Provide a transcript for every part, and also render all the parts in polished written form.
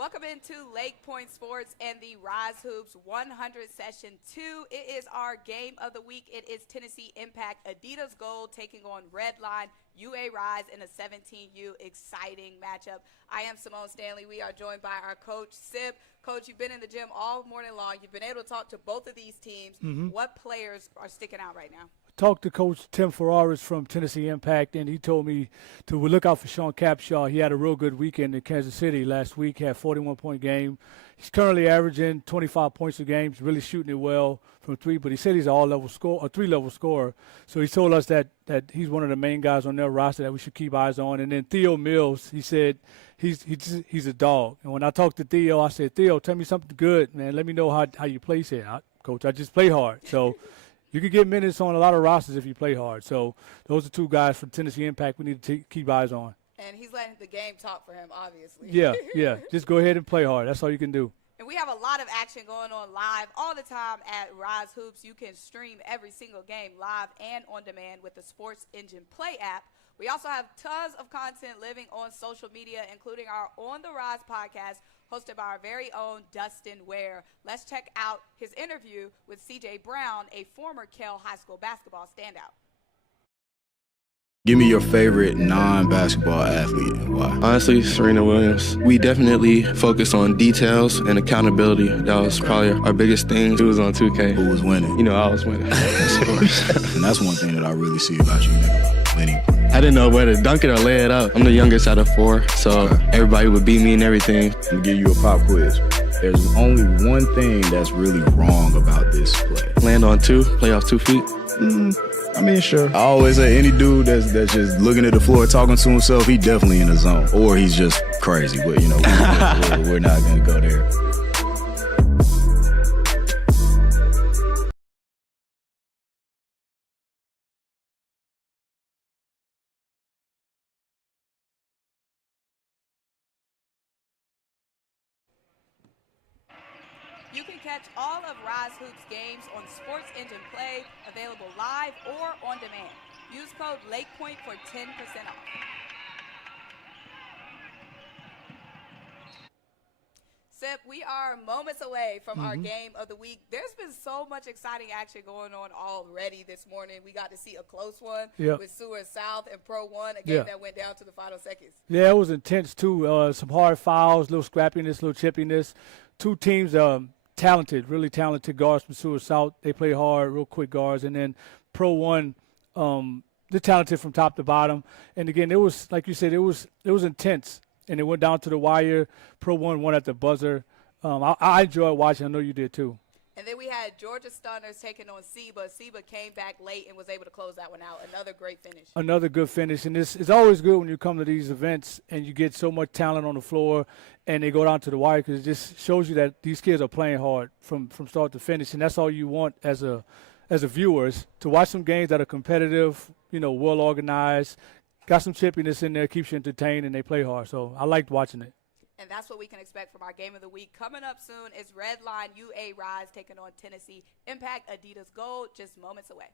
Welcome into LakePoint Sports and the RYZE Hoops 100 Session 2. It is our game of the week. It is Tennessee Impact Adidas Gold taking on Redline RYZE in a 17U exciting matchup. I am Symone Stanley. We are joined by our coach, Sib. Coach, you've been in the gym all morning long. You've been able to talk to both of these teams. What players are sticking out right now? Talked to Coach Tim Ferraris from Tennessee Impact, and he told me to look out for Sean Capshaw. He had a real good weekend in Kansas City last week, had a 41-point game. He's currently averaging 25 points a game. He's really shooting it well from three, but he said he's an all-level scorer, a three-level scorer. So he told us that he's one of the main guys on their roster that we should keep eyes on. And then Theo Mills, he said he's a dog. And when I talked to Theo, I said, Theo, tell me something good, man. Let me know how you play. He said, Coach, I just play hard. So you can get minutes on a lot of rosters if you play hard. So those are two guys from Tennessee Impact we need to keep eyes on. And he's letting the game talk for him, obviously. Yeah. Just go ahead and play hard. That's all you can do. And we have a lot of action going on live all the time at RYZE Hoops. You can stream every single game live and on demand with the Sports Engine Play app. We also have tons of content living on social media, including our On the RYZE podcast, hosted by our very own Dustin Ware. Let's check out his interview with C.J. Brown, a former Kell High School basketball standout. Give me your favorite non-basketball athlete and why. Honestly, Serena Williams. We definitely focus on details and accountability. That was probably our biggest thing. It was on 2K. Who was winning? You know, I was winning. Of course. And that's one thing that I really see about you, nigga. Winning. I didn't know whether to dunk it or lay it up. I'm the youngest out of 4, so everybody would beat me and everything. I'm gonna give you a pop quiz. There's only one thing that's really wrong about this play. Land on 2, play off 2 feet. I mean, sure. I always say any dude that's just looking at the floor talking to himself, he definitely in the zone. Or he's just crazy, but, you know, we're not going to go there. You can catch all of RYZE Hoops games on Sports Engine Play, available live or on demand. Use code LakePoint for 10% off. Sip, we are moments away from our game of the week. There's been so much exciting action going on already this morning. We got to see a close one with Seward South and Pro 1, a game that went down to the final seconds. Yeah, it was intense, too. Some hard fouls, little scrappiness, little chippiness. Two teams talented, really talented guards from Seward South. They play hard, real quick guards. And then Pro 1, they're talented from top to bottom. And, again, it was, like you said, it was intense. And it went down to the wire. Pro 1 won at the buzzer. I enjoyed watching. I know you did, too. And then we had Georgia Stunners taking on Seba. Seba came back late and was able to close that one out. Another great finish. Another good finish. And it's always good when you come to these events and you get so much talent on the floor and they go down to the wire because it just shows you that these kids are playing hard from start to finish. And that's all you want as a viewer is to watch some games that are competitive, you know, well organized, got some chippiness in there, keeps you entertained, and they play hard. So I liked watching it. And that's what we can expect from our game of the week. Coming up soon is Redline RYZE taking on Tennessee Impact Adidas Gold, just moments away.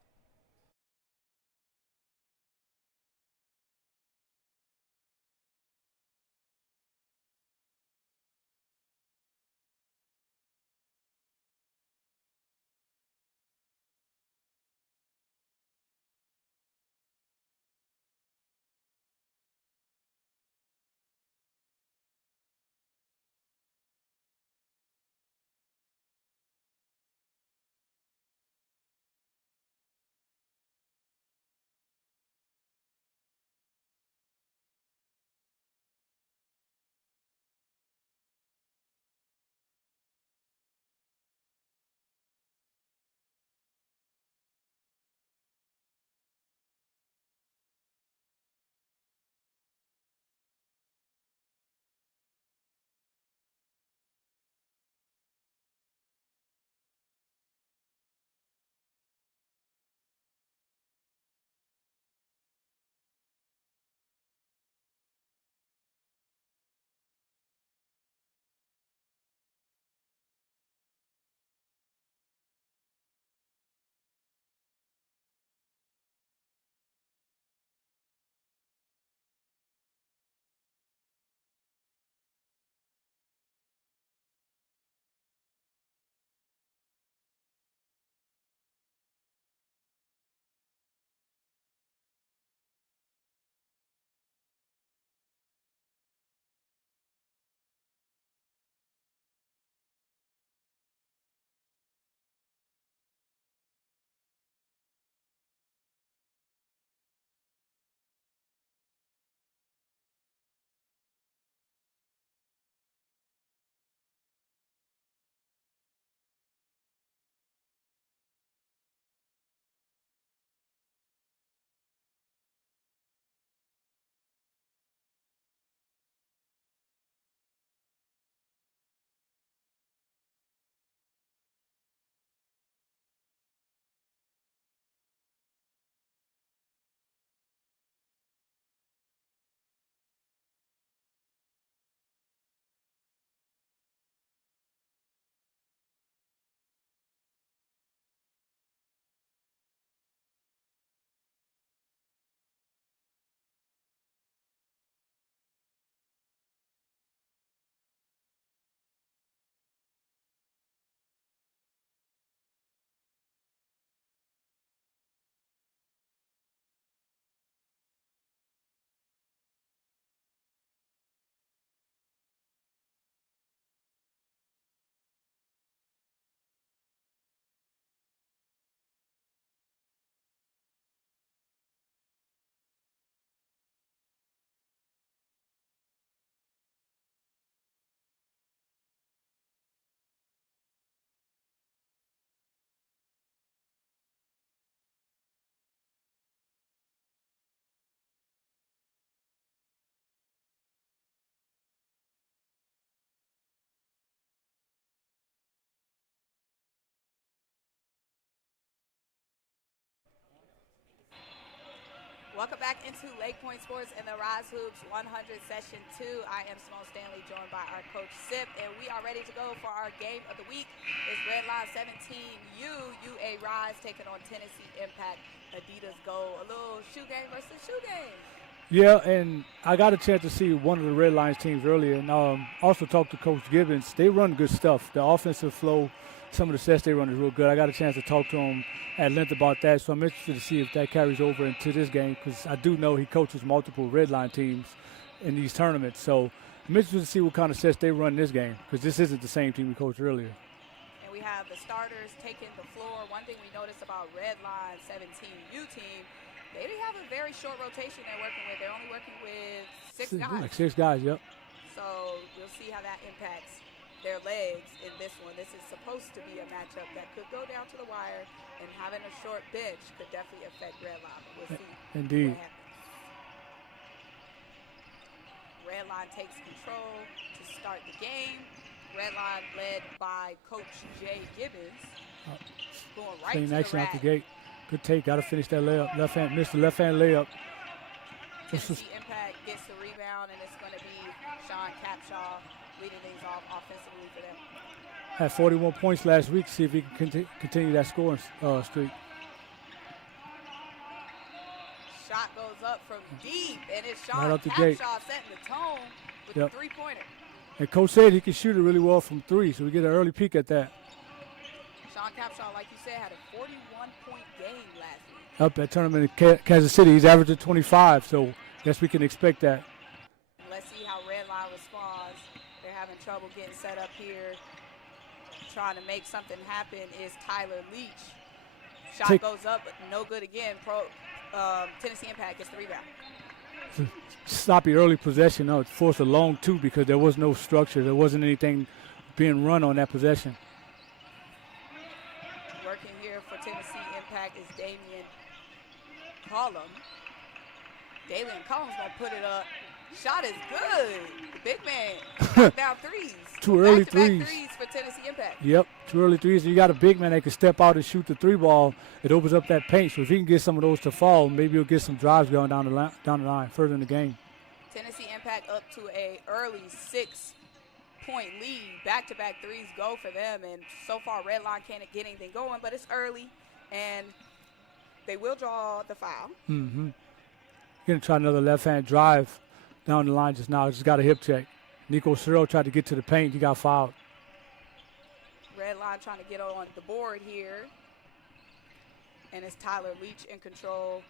Welcome back into LakePoint Sports and the RYZE Hoops 100 Session 2. I am Symone Stanley, joined by our coach Sip, and we are ready to go for our game of the week. It's Redline 17U, UA RYZE taking on Tennessee Impact, Adidas Gold. A little shoe game versus shoe game. Yeah, and I got a chance to see one of the Redlines teams earlier, and also talked to Coach Gibbons. They run good stuff. The offensive flow, some of the sets they run is real good. I got a chance to talk to him at length about that, so I'm interested to see if that carries over into this game, because I do know he coaches multiple Redline teams in these tournaments. So I'm interested to see what kind of sets they run in this game, because this isn't the same team we coached earlier. And we have the starters taking the floor. One thing we noticed about Redline 17U team, they have a very short rotation they're working with. They're only working with six guys. Like 6 guys, yep. So we'll see how that impacts their legs in this one. This is supposed to be a matchup that could go down to the wire, and having a short bench could definitely affect Redline. We'll see. Indeed. What happens. Redline takes control to start the game. Redline led by Coach Jay Gibbons. Going right Clean to action the out the rack. gate. Good take. Got to finish that layup. Left hand, missed the left hand layup. Tennessee Impact gets the rebound, and it's going to be Sean Capshaw leading things off offensively for them. Had 41 points last week. See if he can continue that scoring streak. Shot goes up from deep, and it's Sean Right out the gate. Capshaw setting the tone with Yep. the three-pointer. And Coach said he can shoot it really well from 3, so we get an early peek at that. Sean Capshaw, like you said, had a 41-point game last week. Up that tournament in Kansas City, he's averaging 25, so guess we can expect that. Let's see how Redline responds. They're having trouble getting set up here. Trying to make something happen is Tyler Leach. Shot goes up, but no good again. Tennessee Impact gets the rebound. Sloppy early possession. No, it forced a long 2 because there was no structure. There wasn't anything being run on that possession. Working here for Tennessee Impact is Damian Collum. Damian Collum's going to put it up. Shot is good. The big man knocked down threes. 2 early Back-to-back threes. threes for Tennessee Impact. Yep, 2 early threes. You got a big man that can step out and shoot the 3 ball. It opens up that paint. So if he can get some of those to fall, maybe he'll get some drives going down the line further in the game. Tennessee Impact up to a early 6-point lead. Back-to-back threes go for them, and so far Redline can't get anything going, but it's early, and they will draw the foul. Mm-hmm. Going to try another left-hand drive down the line just now. Just got a hip check. Nico Searle tried to get to the paint. He got fouled. Redline trying to get on the board here, and it's Tyler Leach in control.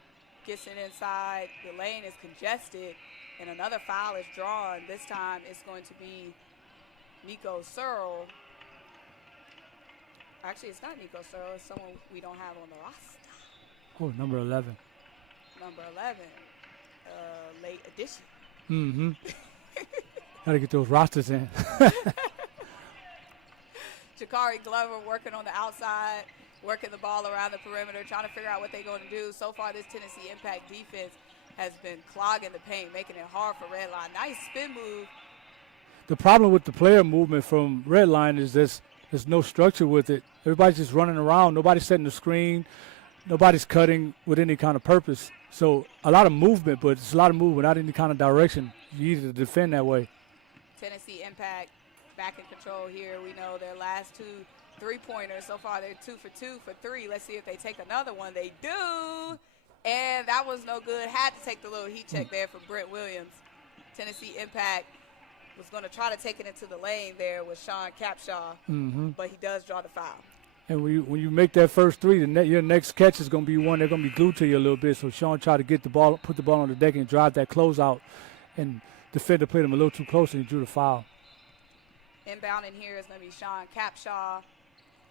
Gets it inside. The lane is congested, and another foul is drawn. This time it's going to be Nico Searle. Actually, it's not Nico Searle. It's someone we don't have on the roster. Oh, number 11. Number 11, late addition. Mm-hmm. Got to get those rosters in. Jakari Glover working on the outside, working the ball around the perimeter, trying to figure out what they're going to do. So far, this Tennessee Impact defense has been clogging the paint, making it hard for Redline. Nice spin move. The problem with the player movement from Redline is there's no structure with it. Everybody's just running around. Nobody's setting the screen. Nobody's cutting with any kind of purpose. So a lot of movement, but it's a lot of movement, not any kind of direction. You need to defend that way. Tennessee Impact back in control here. We know their last 2 3-pointers. So far, they're 2 for 2 for 3. Let's see if they take another one. They do. And that was no good. Had to take the little heat check there from Brent Williams. Tennessee Impact was going to try to take it into the lane there with Sean Capshaw, but he does draw the foul. And when you make that first 3, your next catch is going to be one they're going to be glued to you a little bit. So Sean tried to get the ball, put the ball on the deck and drive that closeout. And defender played him a little too close and he drew the foul. Inbound in here is going to be Sean Capshaw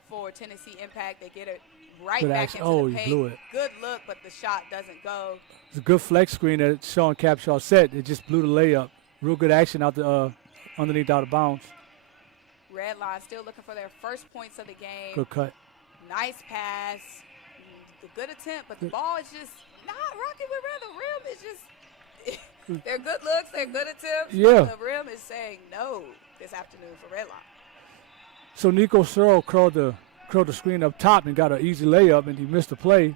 for Tennessee Impact. They get it right Good back action. into Oh, the he paint. blew it. Good look, but the shot doesn't go. It's a good flex screen that Sean Capshaw set. It just blew the layup. Real good action out the underneath out of bounds. Redline still looking for their first points of the game. Good cut. Nice pass. The good attempt, but the ball is just not rocking with rim. The rim is just they're good looks, they're good attempts. Yeah. The rim is saying no this afternoon for Redline. So Nico Searle curled the screen up top and got an easy layup, and he missed the play.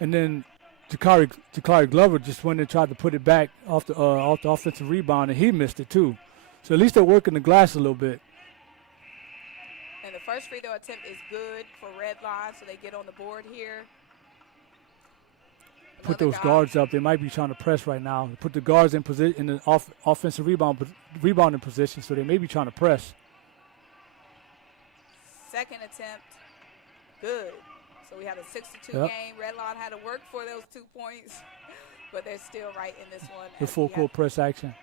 And then Jakari Glover just went and tried to put it back off the offensive rebound, and he missed it too. So at least they're working the glass a little bit. And the first free throw attempt is good for Redline, so they get on the board here. Put those guards up. They might be trying to press right now. Put the guards in position in the offensive rebounding position, so they may be trying to press. Second attempt, good. So we have a 6-2 game. Redline had to work for those 2 points, but they're still right in this one. The full court press action.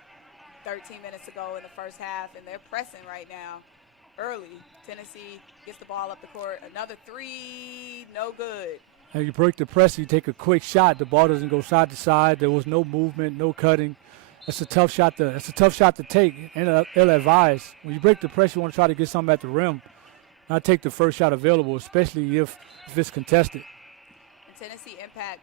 13 minutes ago in the first half, and they're pressing right now. Early, Tennessee gets the ball up the court. Another three, no good. And you break the press, you take a quick shot. The ball doesn't go side to side. There was no movement, no cutting. That's a tough shot to take. And they'll advise when you break the press, you want to try to get something at the rim. Not take the first shot available, especially if it's contested. And Tennessee Impact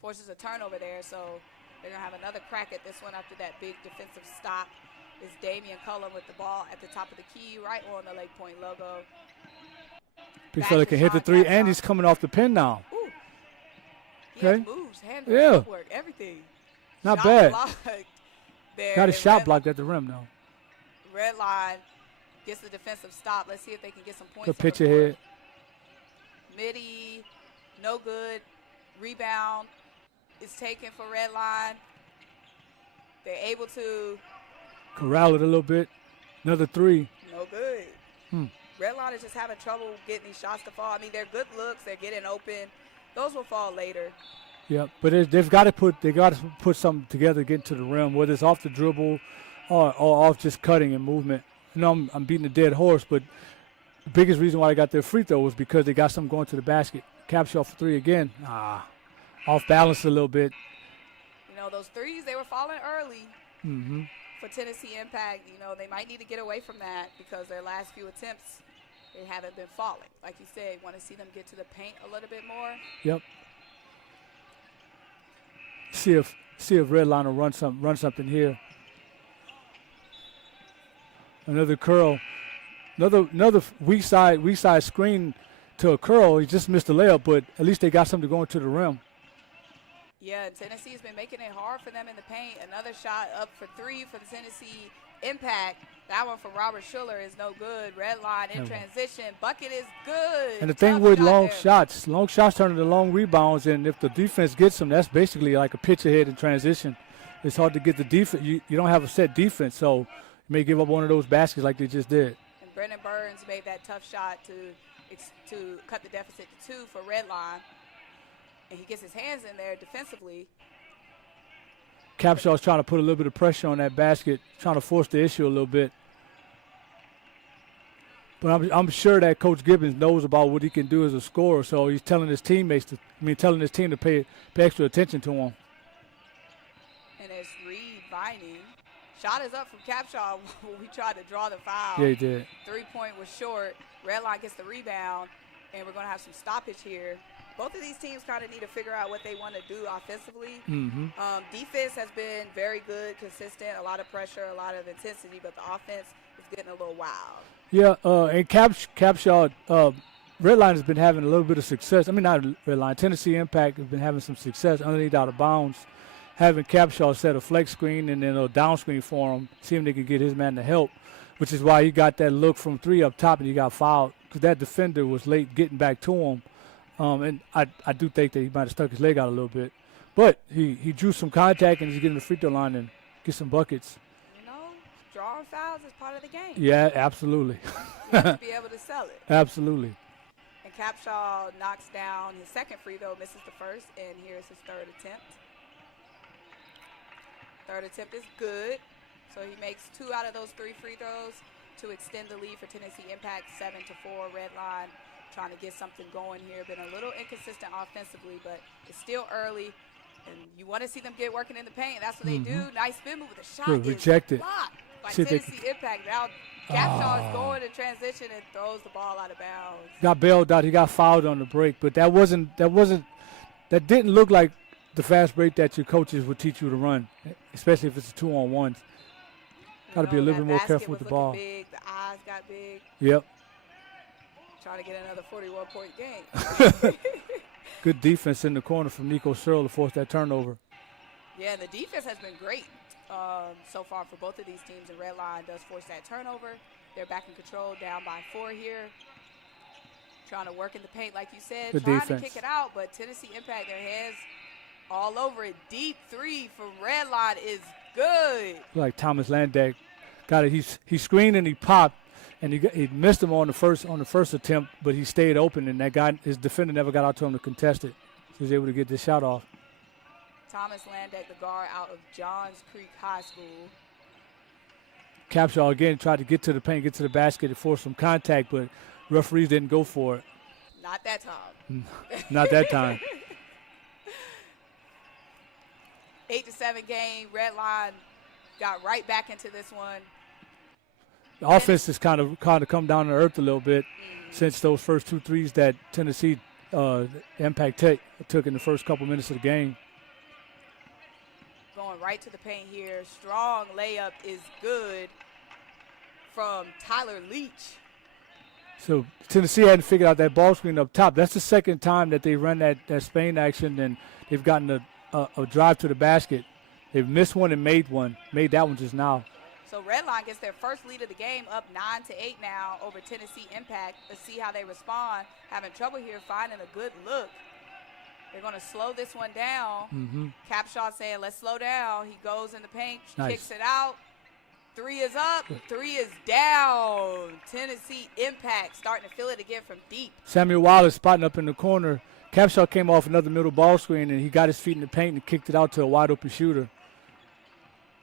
forces a turnover there, so they're going to have another crack at this one after that big defensive stop. Is Damian Cullen with the ball at the top of the key, right on the LakePoint logo. Big fella can hit the three, and he's coming off the pin now. Ooh. He has moves, yeah, footwork, everything. Not shot bad. There. Got his shot blocked at the rim, though. Redline gets the defensive stop. Let's see if they can get some points. Good pitch ahead. Midi, no good. Rebound is taken for Redline. They're able to corral it a little bit. Another three. No good. Redline is just having trouble getting these shots to fall. I mean, they're good looks. They're getting open. Those will fall later. Yeah, but they've got to put something together, get to the rim, whether it's off the dribble or off just cutting and movement. You know, I'm beating a dead horse, but the biggest reason why they got their free throw was because they got something going to the basket. Capture off for three again. Off balance a little bit. You know, those threes, they were falling early. Mm-hmm. For Tennessee Impact, you know, they might need to get away from that because their last few attempts, they haven't been falling. Like you said, want to see them get to the paint a little bit more. Yep. See if Redline will run something here. Another curl. Another weak side screen to a curl. He just missed the layup, but at least they got something going to the rim. Yeah, and Tennessee's been making it hard for them in the paint. Another shot up for three for the Tennessee Impact. That one from Robert Schuller is no good. Redline in transition. Bucket is good. And the thing with long shots turn into long rebounds, and if the defense gets them, that's basically like a pitch ahead in transition. It's hard to get the defense. You don't have a set defense, so you may give up one of those baskets like they just did. And Brennan Burns made that tough shot to cut the deficit to 2 for Redline. And he gets his hands in there defensively. Capshaw's trying to put a little bit of pressure on that basket, trying to force the issue a little bit. But I'm sure that Coach Gibbons knows about what he can do as a scorer, so he's telling his team to pay extra attention to him. And it's Reed Vining. Shot is up from Capshaw when we tried to draw the foul. Yeah, he did. 3-point was short. Redline gets the rebound, and we're going to have some stoppage here. Both of these teams kind of need to figure out what they want to do offensively. Mm-hmm. Defense has been very good, consistent, a lot of pressure, a lot of intensity, but the offense is getting a little wild. Yeah, and Capshaw, Redline has been having a little bit of success. I mean, not Redline. Tennessee Impact has been having some success underneath out of bounds, having Capshaw set a flex screen and then a down screen for him, see if they can get his man to help, which is why he got that look from 3 up top and he got fouled because that defender was late getting back to him. And I do think that he might have stuck his leg out a little bit. But he drew some contact and he's getting the free throw line and get some buckets. You know, drawing fouls is part of the game. Yeah, absolutely. You have to be able to sell it. Absolutely. And Capshaw knocks down his second free throw, misses the first, and here's his third attempt. Third attempt is good. So he makes 2 out of those 3 free throws to extend the lead for Tennessee Impact, 7-4. Redline trying to get something going here. Been a little inconsistent offensively, but it's still early, and you want to see them get working in the paint. That's what they do. Nice spin move with the shot. Good, rejected. Blocked by Tennessee Impact. Now Capshaw is going in transition and throws the ball out of bounds. Got bailed out. He got fouled on the break, but that didn't look like the fast break that your coaches would teach you to run, especially if it's a 2-on-1s. Got to be a little bit more careful with the ball. Big. The eyes got big. Yep. Trying to get another 41-point game. Good defense in the corner from Nico Searle to force that turnover. Yeah, the defense has been great so far for both of these teams, and Redline does force that turnover. They're back in control, down by 4 here. Trying to work in the paint, like you said, Good trying defense. to kick it out, but Tennessee Impact, their hands all over it. Deep three from Redline is good. Like Thomas Landak got it. He screened and he popped, and he missed him on the first attempt, but he stayed open, and his defender never got out to him to contest it. So he was able to get this shot off. Thomas Landak, the guard out of Johns Creek High School. Capshaw again tried to get to the paint, get to the basket, and force some contact, but referees didn't go for it. Not that time. Not that time. 8-7 game. Redline got right back into this one. The offense has kind of come down to earth a little bit since those first 2 threes that Tennessee Impact took in the first couple minutes of the game. Going right to the paint here. Strong layup is good from Tyler Leach. So Tennessee hadn't figured out that ball screen up top. That's the second time that they run that Spain action, and they've gotten a drive to the basket. They've missed one and made one. Made that one just now. So Redline gets their first lead of the game, up 9-8 now over Tennessee Impact. Let's see how they respond. Having trouble here finding a good look. They're going to slow this one down. Capshaw saying, let's slow down. He goes in the paint, kicks it out. 3 is up, 3 is down. Tennessee Impact starting to feel it again from deep. Samuel Wallace spotting up in the corner. Capshaw came off another middle ball screen, and he got his feet in the paint and kicked it out to a wide open shooter.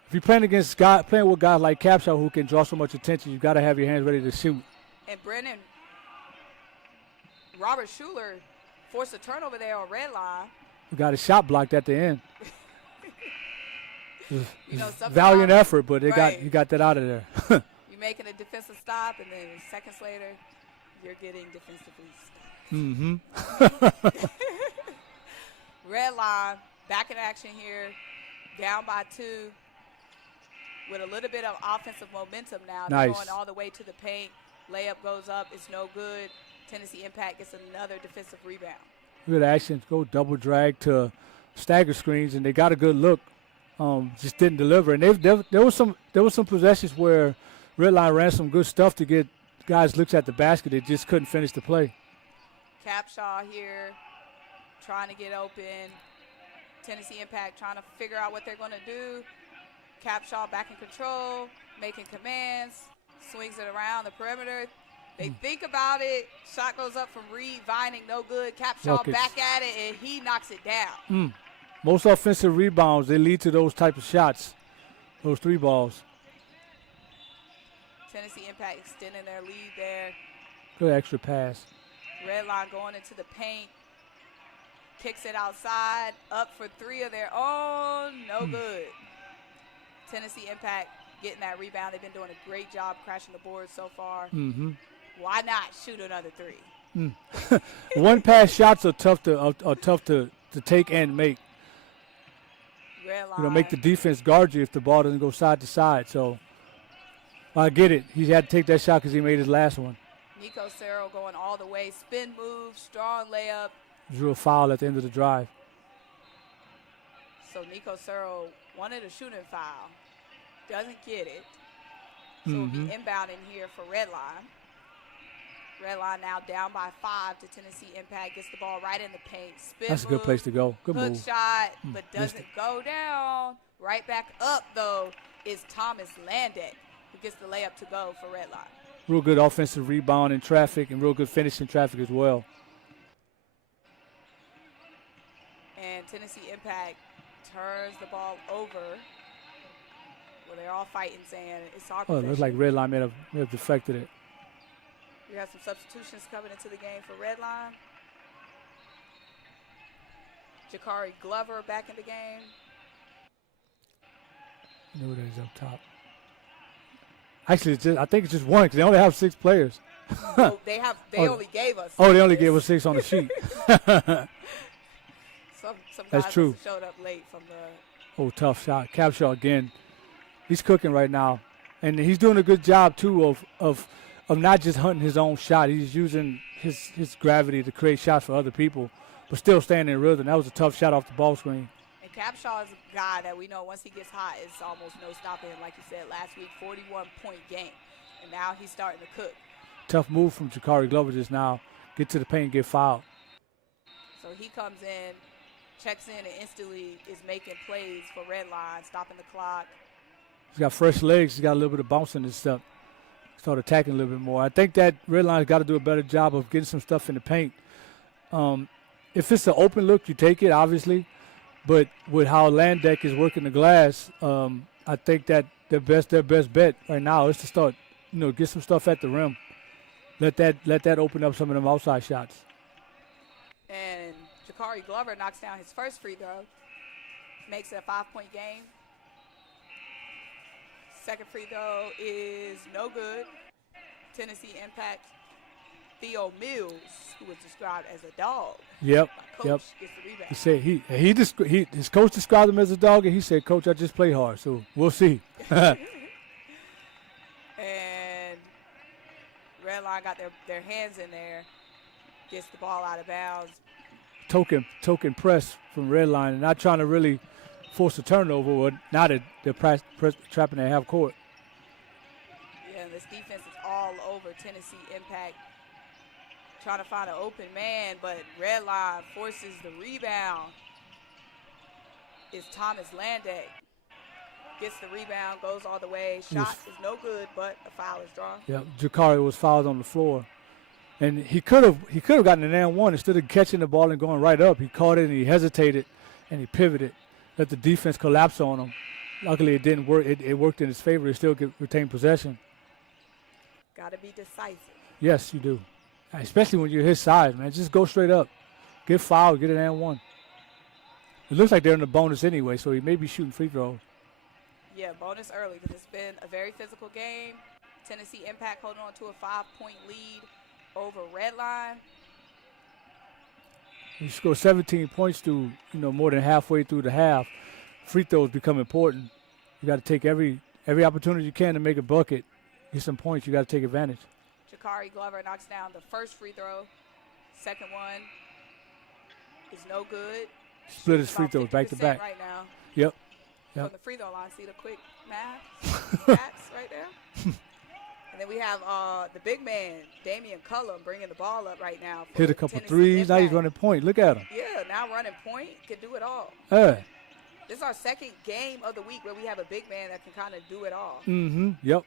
If you're playing with guys like Capshaw who can draw so much attention, you got to have your hands ready to shoot. And Robert Schuler forced a turnover there on Redline. We got a shot blocked at the end. Sometimes- Valiant effort, but he right. got that out of there. You're making a defensive stop, and then seconds later, you're getting defensively stopped. Redline back in action here, down by 2, with a little bit of offensive momentum now. They're Nice. going all the way to the paint. Layup goes up, it's no good. Tennessee Impact gets another defensive rebound. Good action. Go double drag to stagger screens, and they got a good look. Just didn't deliver. And there was some possessions where Redline ran some good stuff to get guys looks at the basket. They just couldn't finish the play. Capshaw here trying to get open. Tennessee Impact trying to figure out what they're going to do. Capshaw back in control, making commands, swings it around the perimeter. They think about it. Shot goes up from Reed, Vining, no good. Capshaw Buckets. back at it, and he knocks it down. Most offensive rebounds, they lead to those type of shots, those 3 balls. Tennessee Impact extending their lead there. Good extra pass. Redline going into the paint. Kicks it outside. Up for 3 of their own. No good. Tennessee Impact getting that rebound. They've been doing a great job crashing the board so far. Why not shoot another 3? One pass shots are tough to take and make. Redline. Make the defense guard you if the ball doesn't go side to side. So I get it. He had to take that shot because he made his last one. Nico Searle going all the way. Spin move, strong layup. Drew a foul at the end of the drive. So Nico Searle wanted a shooting foul. Doesn't get it. So it'll be inbounding here for Redline. Redline now down by 5 to Tennessee Impact. Gets the ball right in the paint. Spin That's a move, good place to go. Good hook move. shot, but doesn't go down. Right back up, though, is Thomas Landak, who gets the layup to go for Redline. Real good offensive rebound in traffic and real good finish in traffic as well. And Tennessee Impact turns the ball over. Well, they're all fighting, saying it's our Oh, it possession. looks like Redline may have deflected it. We have some substitutions coming into the game for Redline. Jakari Glover back in the game. You know what it is up top. Actually, I think it's just one because they only have 6 players. So they only gave us. Oh, they only gave us 6 on the sheet. Some That's guys true. showed up late from the. Oh, tough shot. Capshaw again. He's cooking right now. And he's doing a good job, too, of not just hunting his own shot. He's using his gravity to create shots for other people. but still staying in rhythm. That was a tough shot off the ball screen. And Capshaw is a guy that we know once he gets hot, it's almost no stopping him. Like you said, last week, 41-point game. And now he's starting to cook. Tough move from Jakari Glover just now. Get to the paint, get fouled. So he comes in, checks in, and instantly is making plays for Redline, stopping the clock. He's got fresh legs. He's got a little bit of bounce in his step. Start attacking a little bit more. I think that Redline's got to do a better job of getting some stuff in the paint. If it's an open look, you take it, obviously. But with how Landeck is working the glass, I think that their best bet right now is to start, get some stuff at the rim. Let that open up some of them outside shots. And Jakari Glover knocks down his first free throw, makes it a 5-point game. Second free throw is no good. Tennessee Impact Theo Mills, who was described as a dog. Yep. Coach Yep. gets the rebound. He said his coach described him as a dog, and he said, "Coach, I just play hard, so we'll see." And Redline got their hands in there, gets the ball out of bounds. Token press from Redline, and not trying to really force a turnover, or now that they're trapping at half court. Yeah, and this defense is all over Tennessee Impact, trying to find an open man, but Redline forces the rebound. It's Thomas Landeck. Gets the rebound, goes all the way. Shot is no good, but a foul is drawn. Yeah, Jakari was fouled on the floor. And he could have gotten an and one instead of catching the ball and going right up. He caught it and he hesitated and he pivoted. Let the defense collapse on him. Luckily, it didn't work. It worked in his favor. He still retained possession. Got to be decisive. Yes, you do. Especially when you're his size, man. Just go straight up. Get fouled, get an and one. It looks like they're in the bonus anyway, so he may be shooting free throws. Yeah, bonus early because it's been a very physical game. Tennessee Impact holding on to a 5-point lead over Redline. You score 17 points through, more than halfway through the half. Free throws become important. You got to take every opportunity you can to make a bucket. Get some points. You got to take advantage. Jakari Glover knocks down the first free throw. Second one is no good. Split his free throws back to back. Right now. Yep. From the free throw line. See the quick math? Stats right there. And then we have the big man, Damian Cullum, bringing the ball up right now. Hit a couple threes. Now he's running point. Look at him. Yeah, now running point. Can do it all. Hey. This is our second game of the week where we have a big man that can kind of do it all. Mm-hmm. Yep.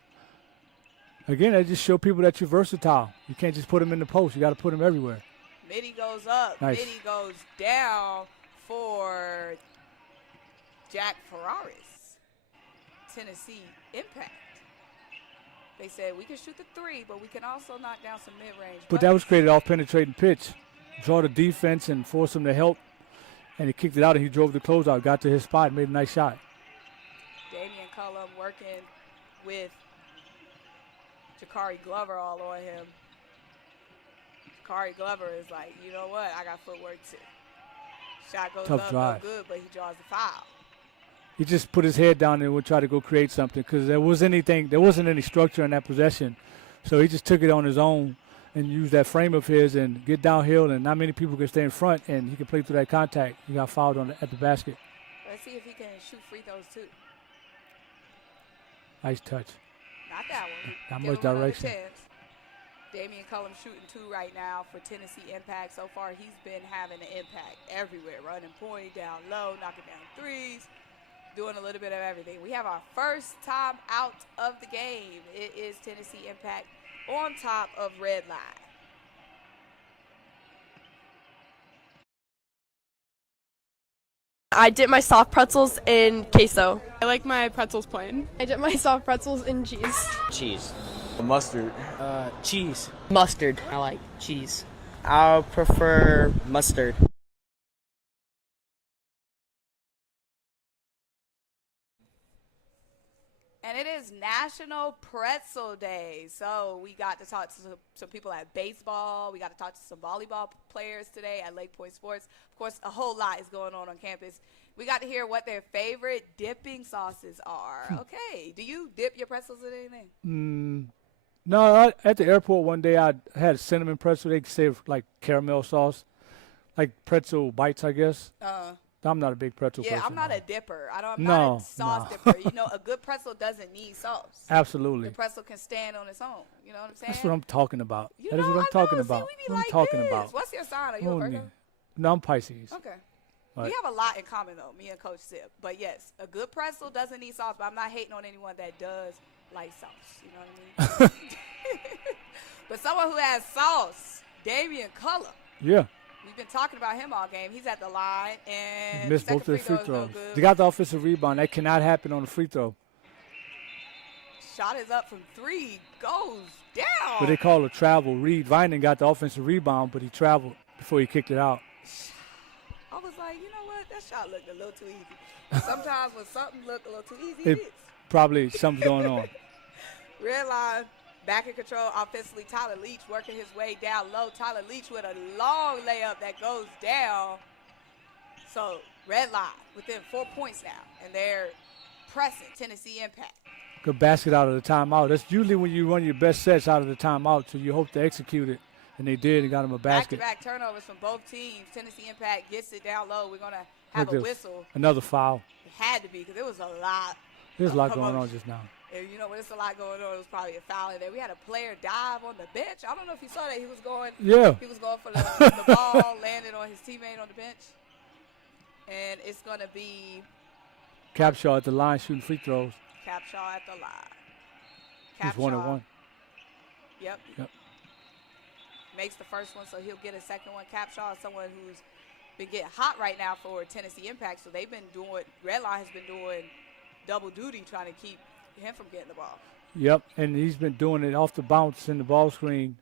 Again, that just show people that you're versatile. You can't just put him in the post. You got to put him everywhere. Midi goes up. Nice. Midi goes down for Jack Ferraris, Tennessee Impact. They said we can shoot the three, but we can also knock down some mid-range. But that was created off penetrating pitch. Draw the defense and force him to help. And he kicked it out and he drove the closeout, got to his spot, and made a nice shot. Damian Cullum working with Jakari Glover all on him. Jakari Glover is like, you know what? I got footwork too. Shot goes Tough up, drive. no good, but he draws the foul. He just put his head down and would try to go create something because there wasn't any structure in that possession. So he just took it on his own and used that frame of his and get downhill, and not many people can stay in front, and he can play through that contact. He got fouled at the basket. Let's see if he can shoot free throws too. Nice touch. Not that one. Not Give much him another direction. chance. Damian Cullum shooting two right now for Tennessee Impact. So far, he's been having an impact everywhere. Running point, down low, knocking down threes, doing a little bit of everything. We have our first time out of the game. It is Tennessee Impact on top of Redline. I dip my soft pretzels in queso. I like my pretzels plain. I dip my soft pretzels in cheese. Cheese. Mustard. Cheese. Mustard. I like cheese. I'll prefer mustard. And it is National Pretzel Day. So we got to talk to some people at baseball. We got to talk to some volleyball players today at LakePoint Sports. Of course, a whole lot is going on campus. We got to hear what their favorite dipping sauces are. Okay. Do you dip your pretzels in anything? No, at the airport one day I had a cinnamon pretzel. They say like caramel sauce. like pretzel bites, I guess. Uh, I'm not a big pretzel yeah, person. I'm not a dipper. I'm No, not a sauce dipper. You know, a good pretzel doesn't need sauce. Absolutely. The pretzel can stand on its own. You know what I'm saying? That's what I'm talking about. You That is know, what I'm I talking know. about. See, we be What like I'm talking this. about. What's your sign? Are you a Oh, Virgo? No, I'm Pisces. Okay. Right. We have a lot in common, though, me and Coach Sip. But, yes, a good pretzel doesn't need sauce, but I'm not hating on anyone that does like sauce. You know what I mean? But someone who has sauce, Damian Culler. Yeah. We've been talking about him all game. He's at the line, and Missed second both of his free throw is no throws. good. They got the offensive rebound. That cannot happen on the free throw. Shot is up from 3, goes down. But they call a travel. Reed Vining got the offensive rebound, but he traveled before he kicked it out. I was like, you know what? That shot looked a little too easy. Sometimes when something look a little too easy, it is. Probably something's going on. Redline back in control offensively. Tyler Leach working his way down low. Tyler Leach with a long layup that goes down. So Redline within 4 points now, and they're pressing Tennessee Impact. Good basket out of the timeout. That's usually when you run your best sets out of the timeout, so you hope to execute it. And they did and got him a basket. Back-to-back turnovers from both teams. Tennessee Impact gets it down low. We're going to have Look a this. whistle. Another foul. It had to be because there was a lot. There's a lot going on commotion. just now. And you know, when there's a lot going on, it was probably a foul in there. We had a player dive on the bench. I don't know if you saw that. He was going. Yeah. He was going for the ball, landed on his teammate on the bench. And it's going to be Capshaw at the line shooting free throws. Capshaw at the line. He's 1-1. Yep. Makes the first one, so he'll get a second one. Capshaw is someone who's been getting hot right now for Tennessee Impact, so they've been doing, Redline has been doing double duty trying to keep him from getting the ball. Yep, and he's been doing it off the bounce in the ball screen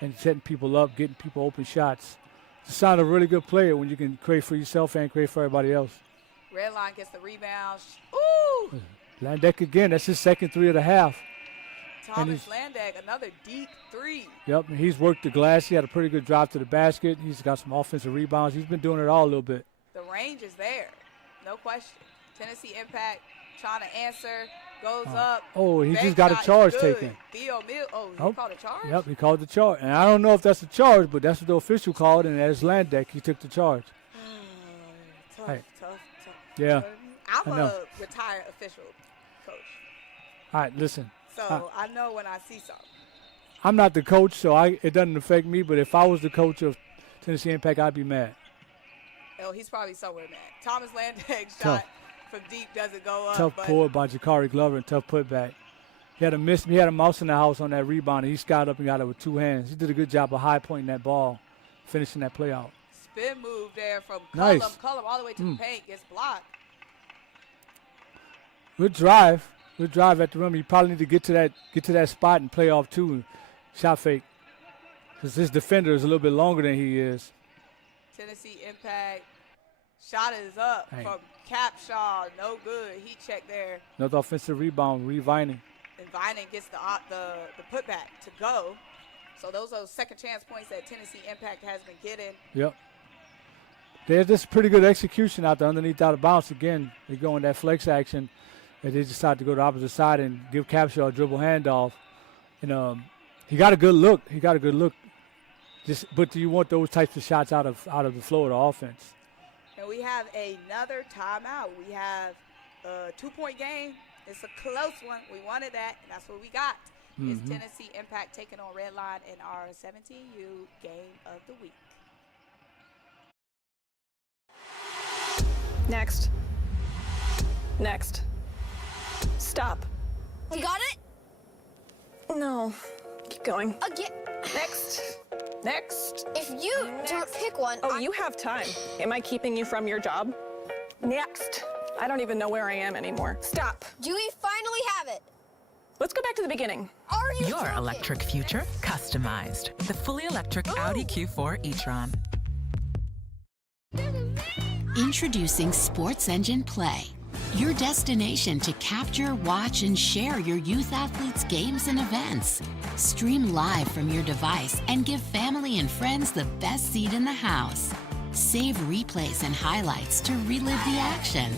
and setting people up, getting people open shots. It's a sign of a really good player when you can create for yourself and create for everybody else. Redline gets the rebound. Ooh! Landeck again, that's his second 3 of the half. Thomas Landeck, another deep 3. Yep, and he's worked the glass. He had a pretty good drive to the basket. He's got some offensive rebounds. He's been doing it all a little bit. The range is there, no question. Tennessee Impact trying to answer, goes up. Oh, he Bank just got a shot is charge good. taken. Theo Mill, he called a charge? Yep, he called the charge. And I don't know if that's a charge, but that's what the official called, and as Landeck, he took the charge. Tough. Yeah, I'm I know. a retired official coach, All right, listen. so I know when I see something. I'm not the coach, so it doesn't affect me, but if I was the coach of Tennessee Impact, I'd be mad. Oh, he's probably somewhere mad. Thomas Landeck Tough. shot from deep doesn't go up. Tough but pull by Jakari Glover and tough putback. He had a mouse in the house on that rebound, and he skied up and got it with 2 hands. He did a good job of high pointing that ball, finishing that play out. spin move there from Nice. Cullum all the way to the paint, gets blocked. Good drive at the rim. You probably need to get to that spot and play off too. And shot fake, because this defender is a little bit longer than he is. Tennessee Impact shot is up from Capshaw, no good. He checked there, Another offensive rebound, Vining. and Vining gets the putback to go. So those are second chance points that Tennessee Impact has been getting. Yep. There's this pretty good execution out there underneath out of bounds. Again, they go in that flex action, and they decide to go to the opposite side and give Capshaw a dribble handoff. And he got a good look. But do you want those types of shots out of the flow of the offense? And we have another timeout. We have a 2-point game. It's a close one. We wanted that, and that's what we got. It's Tennessee Impact taking on Redline in our 17U game of the week. Next. Stop. You got it? No. Keep going. Again. Next. If you don't pick one, Oh, you have time. Am I keeping you from your job? Next. I don't even know where I am anymore. Stop. do we finally have it? Let's go back to the beginning. Are you Your joking? electric future customized. The fully electric Audi Q4 e-tron. Introducing Sports Engine Play, your destination to capture, watch, and share your youth athletes' games and events. Stream live from your device and give family and friends the best seat in the house. Save replays and highlights to relive the action.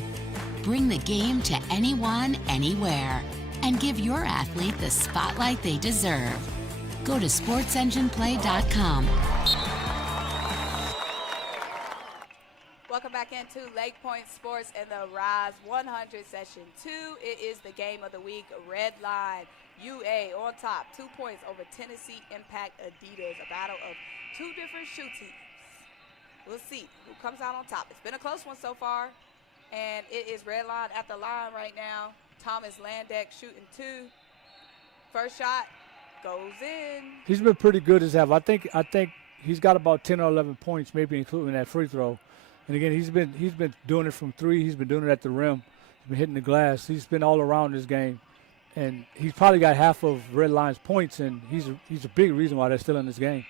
Bring the game to anyone, anywhere, and give your athlete the spotlight they deserve. Go to sportsengineplay.com. Welcome back into LakePoint Sports and the RYZE 100 Session 2. It is the game of the week. Redline UA on top. 2 points over Tennessee Impact Adidas. A battle of two different shoe teams. We'll see who comes out on top. It's been a close one so far. And it is Redline at the line right now. Thomas Landeck shooting 2. First shot goes in. He's been pretty good as ever. I think he's got about 10 or 11 points, maybe including that free throw. And again, he's been doing it from 3. He's been doing it at the rim. He's been hitting the glass. He's been all around this game, and he's probably got half of Redline's points. And he's a big reason why they're still in this game.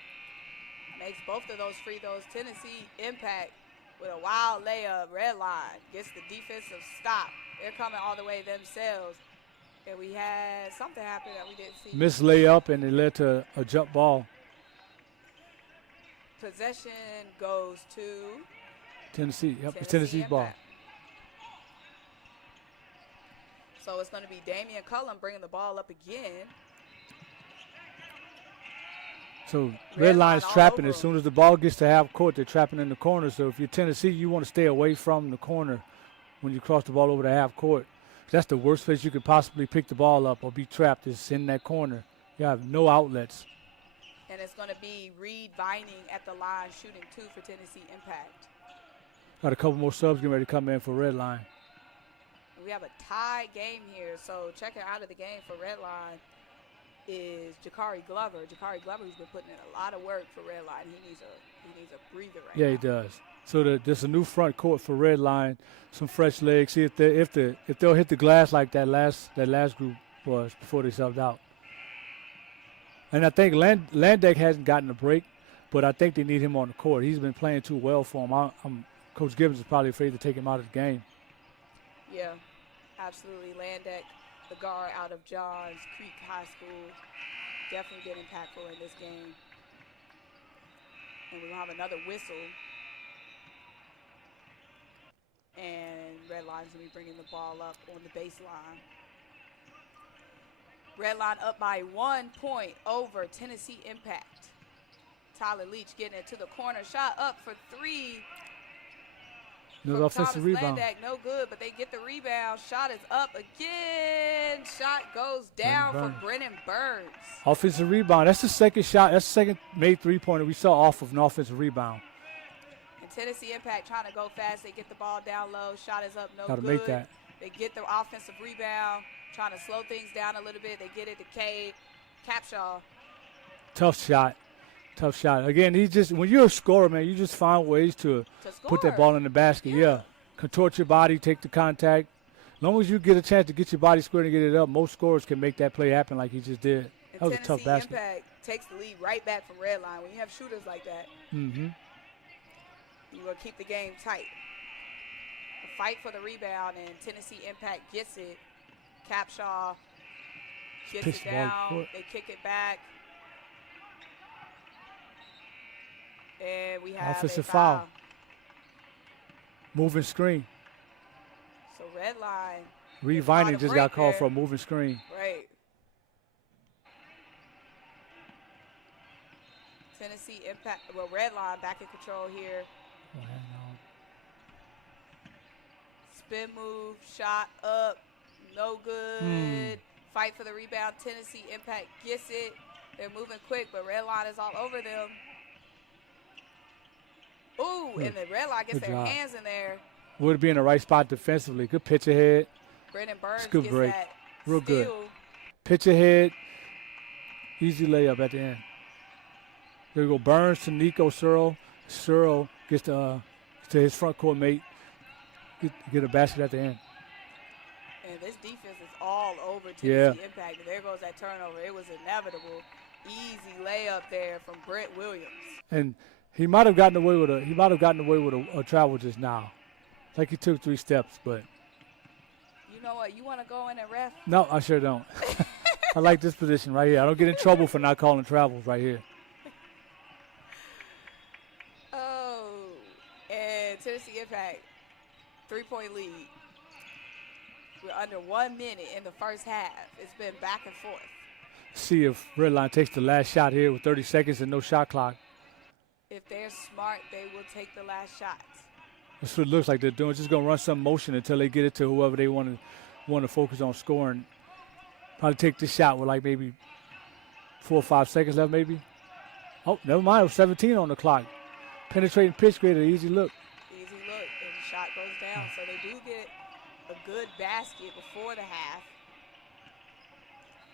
Makes both of those free throws. Tennessee Impact with a wild layup. Redline gets the defensive stop. They're coming all the way themselves, and we had something happen that we didn't see. Missed layup, and it led to a jump ball. Possession goes to Tennessee. Yep, it's Tennessee's ball. So it's going to be Damian Cullum bringing the ball up again. So Redline's trapping. As soon as the ball gets to half court, they're trapping in the corner. So if you're Tennessee, you want to stay away from the corner when you cross the ball over the half court. That's the worst place you could possibly pick the ball up or be trapped, is in that corner. You have no outlets. And it's going to be Reed Vining at the line shooting 2 for Tennessee Impact. Got a couple more subs getting ready to come in for Redline. We have a tie game here, so checking out of the game for Redline is Jakari Glover. Jakari Glover, who's been putting in a lot of work for Redline. He needs a breather right now. Yeah, he does. So there's a new front court for Redline, some fresh legs. See if they'll hit the glass like that last group was before they subbed out. And I think Landeck hasn't gotten a break, but I think they need him on the court. He's been playing too well for him. Coach Gibbons is probably afraid to take him out of the game. Yeah, absolutely. Landeck, the guard out of Johns Creek High School, definitely been impactful in this game. And we'll have another whistle. And Redline's going to be bringing the ball up on the baseline. Redline up by 1 point over Tennessee Impact. Tyler Leach getting it to the corner. Shot up for 3. No offensive rebound. Landeck, no good, but they get the rebound. Shot is up again. Shot goes down for Brennan Burns. Offensive rebound. That's the second shot. That's the second made three-pointer we saw off of an offensive rebound. And Tennessee Impact trying to go fast. They get the ball down low. Shot is up, no Gotta good. make that. They get the offensive rebound, trying to slow things down a little bit. They get it to Cade Capshaw. Tough shot. Tough shot. Again, when you're a scorer, man, you just find ways to put that ball in the basket. Yeah. Contort your body, take the contact. As long as you get a chance to get your body squared and get it up, most scorers can make that play happen like he just did. And that was a tough basket. Tennessee Impact takes the lead right back from Redline. When you have shooters like that, you will keep the game tight. A fight for the rebound, and Tennessee Impact gets it. Capshaw gets it down. They kick it back. And we have offensive a foul. Moving screen. So Redline. Reed Vining just got called for a moving screen. Right. Tennessee Impact. Well, Redline back in control here. Spin move, shot up, no good. Fight for the rebound. Tennessee Impact gets it. They're moving quick, but Redline is all over them. Ooh, and the Redline gets their hands in there. Would be in the right spot defensively. Good pitch ahead. Brennan Burns good gets break. that Real steal. good. Pitch ahead. Easy layup at the end. There we go. Burns to Nico Searle. Searle gets to his front court mate. Get a basket at the end. And this defense is all over Tennessee Impact. And there goes that turnover. It was inevitable. Easy layup there from Brett Williams. And he might have gotten away with a travel just now. Like he took 3 steps, but. You know what? You want to go in and ref? No, I sure don't. I like this position right here. I don't get in trouble for not calling travels right here. Oh, and Tennessee Impact, 3-point lead. We're under 1 minute in the first half. It's been back and forth. See if Redline takes the last shot here with 30 seconds and no shot clock. If they're smart, they will take the last shot. That's what it looks like they're doing. Just going to run some motion until they get it to whoever they want to focus on scoring. Probably take this shot with like maybe 4 or 5 seconds left maybe. Oh, never mind. It was 17 on the clock. Penetrating pitch created an easy look. Easy look, and the shot goes down. So they do get a good basket before the half.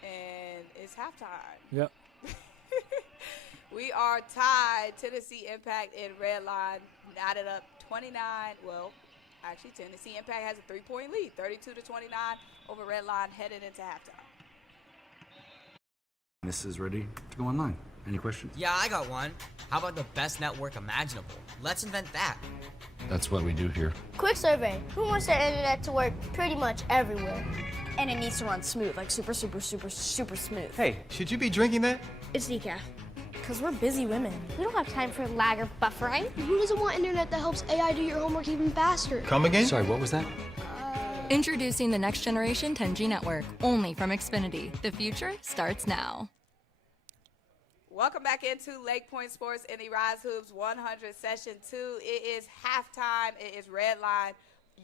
And it's halftime. Yep. We are tied. Tennessee Impact and Redline knotted up 29. Well, actually, Tennessee Impact has a 3-point lead, 32-29 over Redline headed into halftime. This is ready to go online. Any questions? Yeah, I got one. How about the best network imaginable? Let's invent that. That's what we do here. Quick survey. Who wants their internet to work pretty much everywhere? And it needs to run smooth, like super smooth. Hey, should you be drinking that? It's decaf. Because we're busy women. We don't have time for lag or buffering. Who doesn't want internet that helps AI do your homework even faster? Come again? Sorry, what was that? Introducing the next generation 10G network, only from Xfinity. The future starts now. Welcome back into LakePoint Sports in the RYZE Hoops 100 Session 2. It is halftime. It is Redline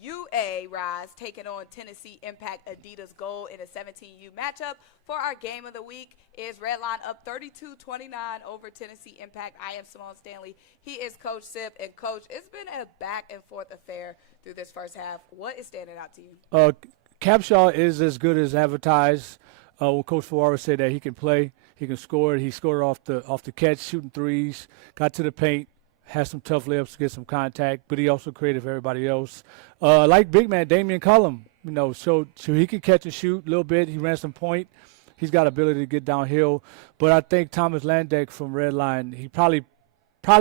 UA RYZE taking on Tennessee Impact Adidas Gold in a 17U matchup. For our game of the week is Redline up 32-29 over Tennessee Impact. I am Symone Stanley. He is Coach Sip. And, Coach, it's been a back-and-forth affair through this first half. What is standing out to you? Capshaw is as good as advertised. Coach Ferrara said that he can play. He can score. He scored off the catch, shooting threes, got to the paint, had some tough layups to get some contact, but he also created for everybody else. Like big man Damian Cullum, so he can catch and shoot a little bit. He ran some point. He's got ability to get downhill. But I think Thomas Landek from Redline, he probably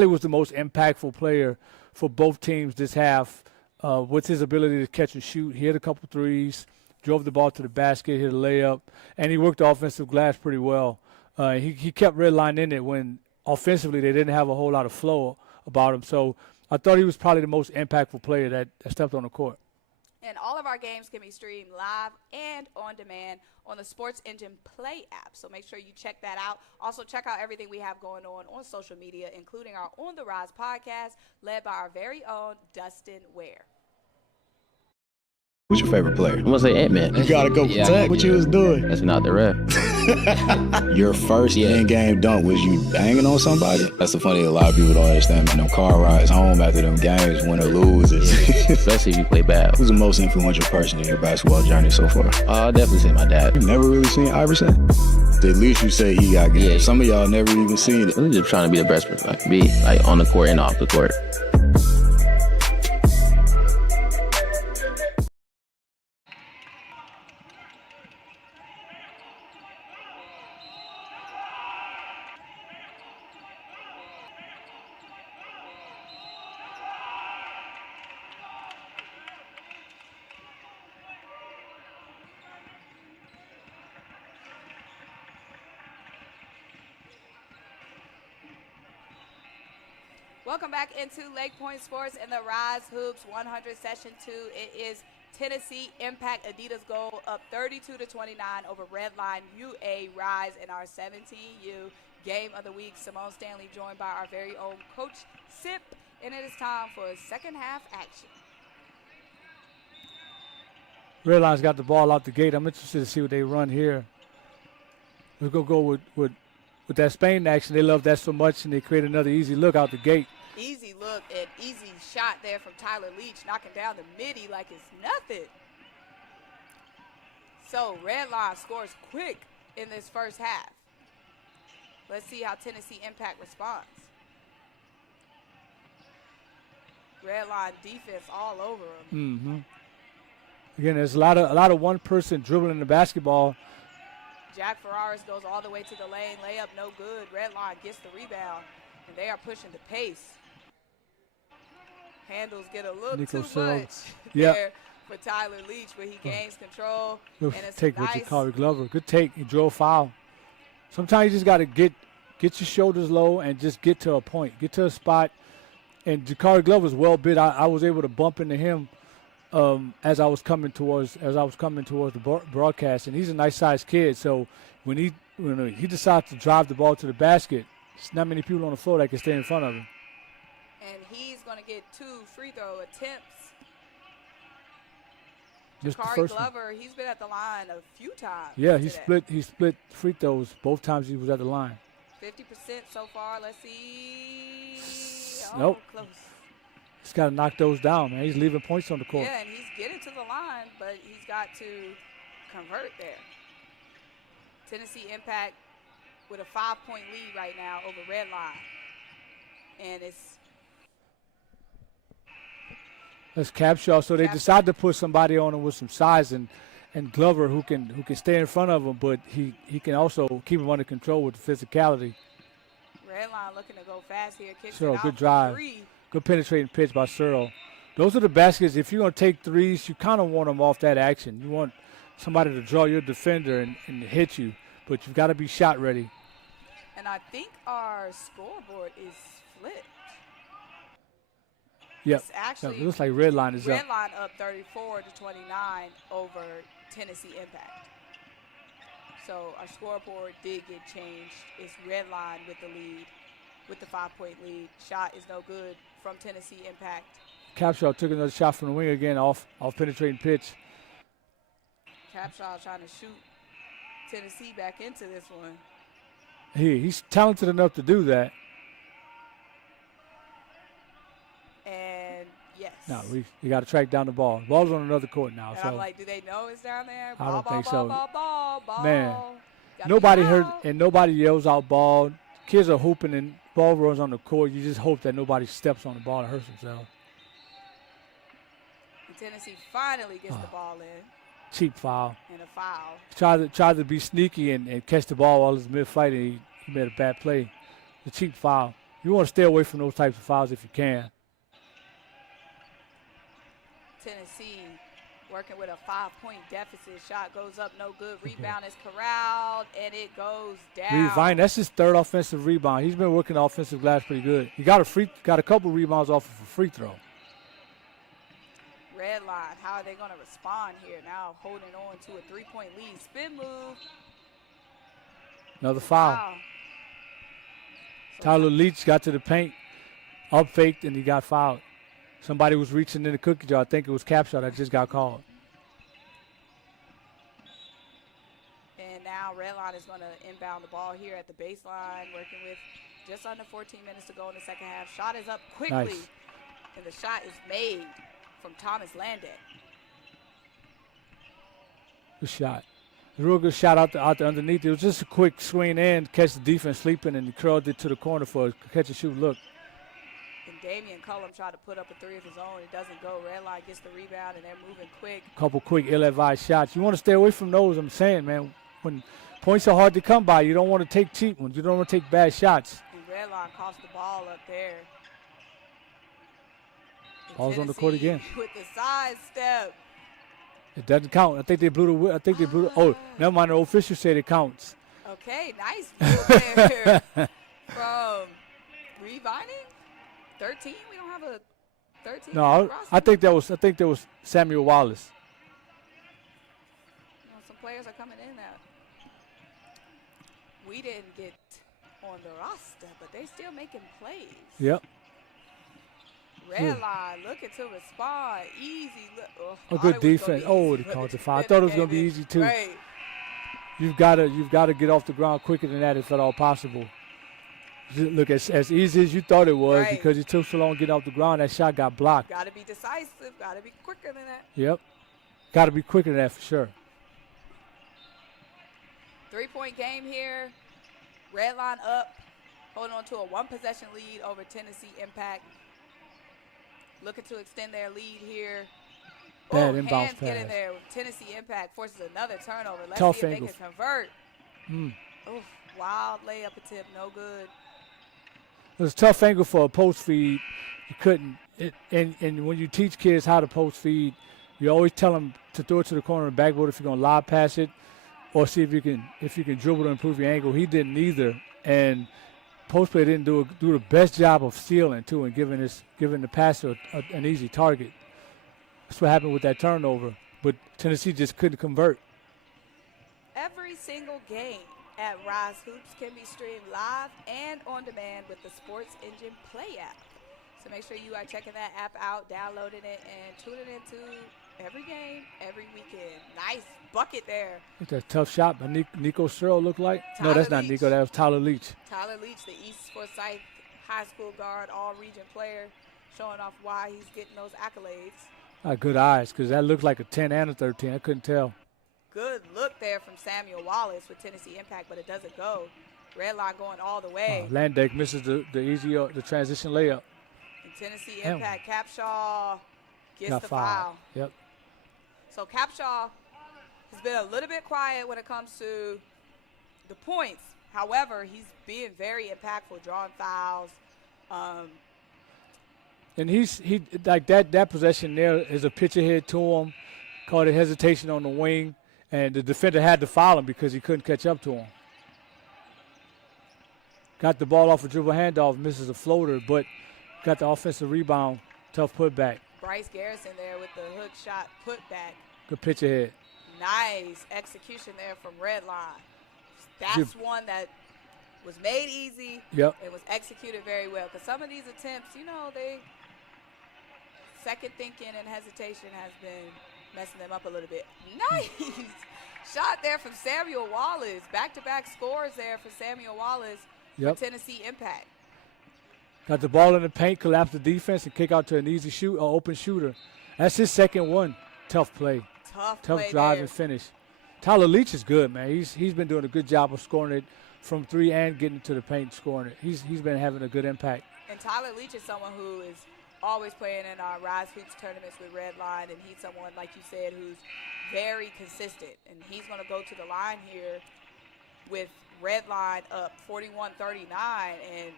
was the most impactful player for both teams this half with his ability to catch and shoot. He hit a couple threes, drove the ball to the basket, hit a layup, and he worked the offensive glass pretty well. He kept Redline in it when offensively they didn't have a whole lot of flow about him. So I thought he was probably the most impactful player that stepped on the court. And all of our games can be streamed live and on demand on the Sports Engine Play app. So make sure you check that out. Also, check out everything we have going on social media, including our On the RYZE podcast, led by our very own Dustin Ware. Who's your favorite player? I'm gonna say Ant-Man. You gotta go protect what you was doing. That's not the ref. Your first in-game dunk was you banging on somebody? That's the funny, a lot of people don't understand, man. Them car rides home after them games, win or lose. Especially if you play bad. Who's the most influential person in your basketball journey so far? I'll definitely say my dad. You've never really seen Iverson? At least you say he got game. Yeah. Some of y'all never even seen it. I'm just trying to be the best person I can be, like on the court and off the court. Welcome back into LakePoint Sports and the RYZE Hoops 100 Session 2. It is Tennessee Impact Adidas Gold up 32-29 over Redline UA RYZE in our 17U game of the week. Symone Stanley joined by our very own Coach Sip, and it is time for second half action. Redline's got the ball out the gate. I'm interested to see what they run here. We're going to go with that Spain action. They love that so much, and they create another easy look out the gate. Easy look and easy shot there from Tyler Leach, knocking down the midi like it's nothing. So Redline scores quick in this first half. Let's see how Tennessee Impact responds. Redline defense all over them. Mm-hmm. Again, there's a lot of one person dribbling the basketball. Jack Ferraris goes all the way to the lane. Layup no good. Redline gets the rebound, and they are pushing the pace. Handles get a little too much there for Tyler Leach, but he gains control. Good and it's take nice. with Jakari Glover. Good take. He drove foul. Sometimes you just got to get your shoulders low and just get to a point, get to a spot. And Jakari Glover's well bit. I was able to bump into him as I was coming towards the broadcast, and he's a nice sized kid. So when he decides to drive the ball to the basket, there's not many people on the floor that can stay in front of him. And he's going to get 2 free throw attempts. Just the Jakari first one. Glover, he's been at the line a few times. Yeah, today. he split free throws both times he was at the line. 50% so far. Let's see. Oh, Nope. close. He's got to knock those down, man. He's leaving points on the court. Yeah, and he's getting to the line, but he's got to convert there. Tennessee Impact with a 5-point lead right now over Redline. And That's Capshaw. So they decide to put somebody on him with some size and Glover who can stay in front of him, but he can also keep him under control with the physicality. Redline looking to go fast here. Kicks Searle, it out good for drive. 3. Good penetrating pitch by Searle. Those are the baskets. If you're going to take threes, you kind of want them off that action. You want somebody to draw your defender and hit you, but you've got to be shot ready. And I think our scoreboard is flipped. Yep. It's actually, it looks like Redline is up. Redline up 34-29 over Tennessee Impact. So our scoreboard did get changed. It's Redline with the lead, with the 5-point lead. Shot is no good from Tennessee Impact. Capshaw took another shot from the wing again off penetrating pitch. Capshaw trying to shoot Tennessee back into this one. He's talented enough to do that. And yes. No, you got to track down the ball. The ball's on another court now. And so I'm like, do they know it's down there? I don't think so. Ball. Man, Gotta nobody be heard out. and nobody yells out ball. Kids are hooping and ball runs on the court. You just hope that nobody steps on the ball and hurts themselves. And Tennessee finally gets the ball in. Cheap foul. And a foul. Tried to be sneaky and catch the ball while it's mid-fight, and he made a bad play. The cheap foul. You want to stay away from those types of fouls if you can. Tennessee working with a 5-point deficit. Shot goes up, no good. Rebound is corralled, and it goes down. Vine, that's his 3rd offensive rebound. He's been working the offensive glass pretty good. He got a couple rebounds off of a free throw. Redline, how are they going to respond here? Now holding on to a 3-point lead. Spin move. Another foul. Wow. Tyler Leach got to the paint, up faked, and he got fouled. Somebody was reaching in the cookie jar. I think it was Capshaw that just got called. And now Redline is going to inbound the ball here at the baseline, working with just under 14 minutes to go in the second half. Shot is up quickly, Nice. and the shot is made from Thomas Landek. Good shot. A real good shot out the underneath. It was just a quick swing in, catch the defense sleeping, and he curled it to the corner for a catch-and-shoot look. And Damian Cullum tried to put up a 3 of his own. It doesn't go. Redline gets the rebound, and they're moving quick. Couple quick ill-advised shots. You want to stay away from those, I'm saying, man. When points are hard to come by, you don't want to take cheap ones. You don't want to take bad shots. And Redline cost the ball up there. And Ball's on the court again. With the side step. It doesn't count. I think they blew the oh, never mind. The official said it counts. Okay, nice move there from Revining. 13. We don't have a 13. No, I think that was Samuel Wallace. You know, some players are coming in that we didn't get on the roster, but they still making plays. Yep. Redline looking to respond. Easy. A good defense. Oh, they called the foul. I thought it was going to be easy too. Right. You've got to get off the ground quicker than that if at all possible. Look, as easy as you thought it was, because it took so long to get off the ground, that shot got blocked. Got to be decisive. Got to be quicker than that. Yep. Got to be quicker than that for sure. 3-point game here. Redline up, holding on to a 1-possession lead over Tennessee Impact. Looking to extend their lead here. Bad inbound hands pass. get in there. Tennessee Impact forces another turnover. Let's Tough see if angle. they can convert. Mm. Wild layup attempt, no good. It was a tough angle for a post feed. You couldn't. And when you teach kids how to post feed, you always tell them to throw it to the corner and backboard if you're going to lob pass it, or see if you can dribble to improve your angle. He didn't either, and post player didn't do the best job of stealing too and giving the passer an easy target. That's what happened with that turnover. But Tennessee just couldn't convert. Every single game at RYZE Hoops can be streamed live and on demand with the Sports Engine Play app. So make sure you are checking that app out, downloading it, and tuning into every game, every weekend. Nice bucket there. Look at that tough shot by Nico Searle look like. No, that's not Nico. That was Tyler Leach. Tyler Leach, the East Forsyth High School guard, all-region player, showing off why he's getting those accolades. Good eyes, because that looked like a 10 and a 13. I couldn't tell. Good look there from Samuel Wallace with Tennessee Impact, but it doesn't go. Redline going all the way. Landek misses the transition layup. And Tennessee Impact, Capshaw gets Got the foul. foul. Yep. So Capshaw has been a little bit quiet when it comes to the points. However, he's being very impactful, drawing fouls. And he like that possession there is a pitch ahead to him, called a hesitation on the wing, and the defender had to foul him because he couldn't catch up to him. Got the ball off a dribble handoff, misses a floater, but got the offensive rebound, tough putback. Bryce Garrison there with the hook shot putback. Good pitch ahead. Nice execution there from Redline. That's one that was made easy. Yep. It was executed very well. Because some of these attempts, they second thinking and hesitation has been messing them up a little bit. Nice shot there from Samuel Wallace. Back-to-back scores there for Samuel Wallace for Tennessee Impact. Got the ball in the paint, collapse the defense, and kick out to an easy shoot, or open shooter. That's his second one. Tough play. Tough drive there. and finish. Tyler Leach is good, man. He's been doing a good job of scoring it from three and getting to the paint and scoring it. He's been having a good impact. And Tyler Leach is someone who is always playing in our RYZE Hoops tournaments with Redline, and he's someone, like you said, who's very consistent. And he's going to go to the line here with Redline up 41-39, and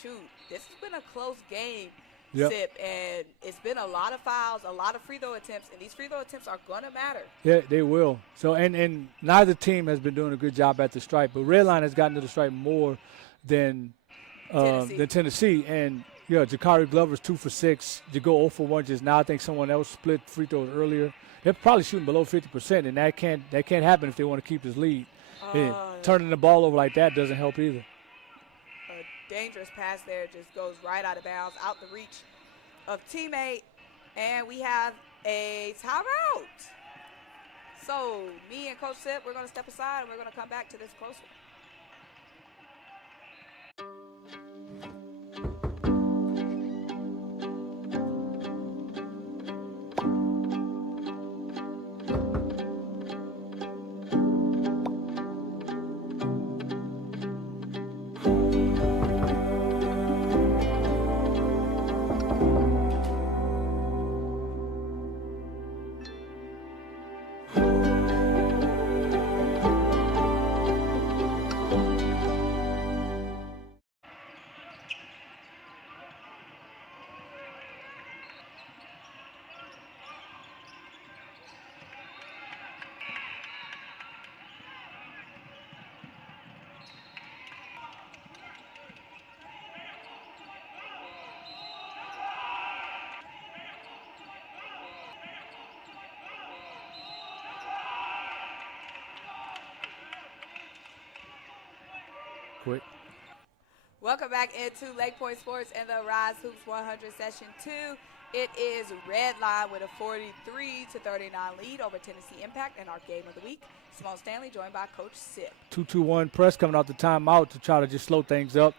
shoot, this has been a close game, Sip, and it's been a lot of fouls, a lot of free throw attempts, and these free throw attempts are going to matter. Yeah, they will. So, and neither team has been doing a good job at the stripe, but Redline has gotten to the stripe more than Tennessee. And, Jakari Glover's 2 for 6. You go 0 for 1 just now. I think someone else split free throws earlier. They're probably shooting below 50%, and that can't happen if they want to keep this lead. And turning the ball over like that doesn't help either. Dangerous pass there, just goes right out of bounds, out the reach of teammate, and we have a timeout. So me and Coach Sip, we're going to step aside, and we're going to come back to this closer. Quick. Welcome back into LakePoint Sports and the RYZE Hoops 100 Session 2. It is Redline with a 43-39 lead over Tennessee Impact in our game of the week. Symone Stanley joined by Coach Sip. 2-2-1 press coming out the timeout to try to just slow things up.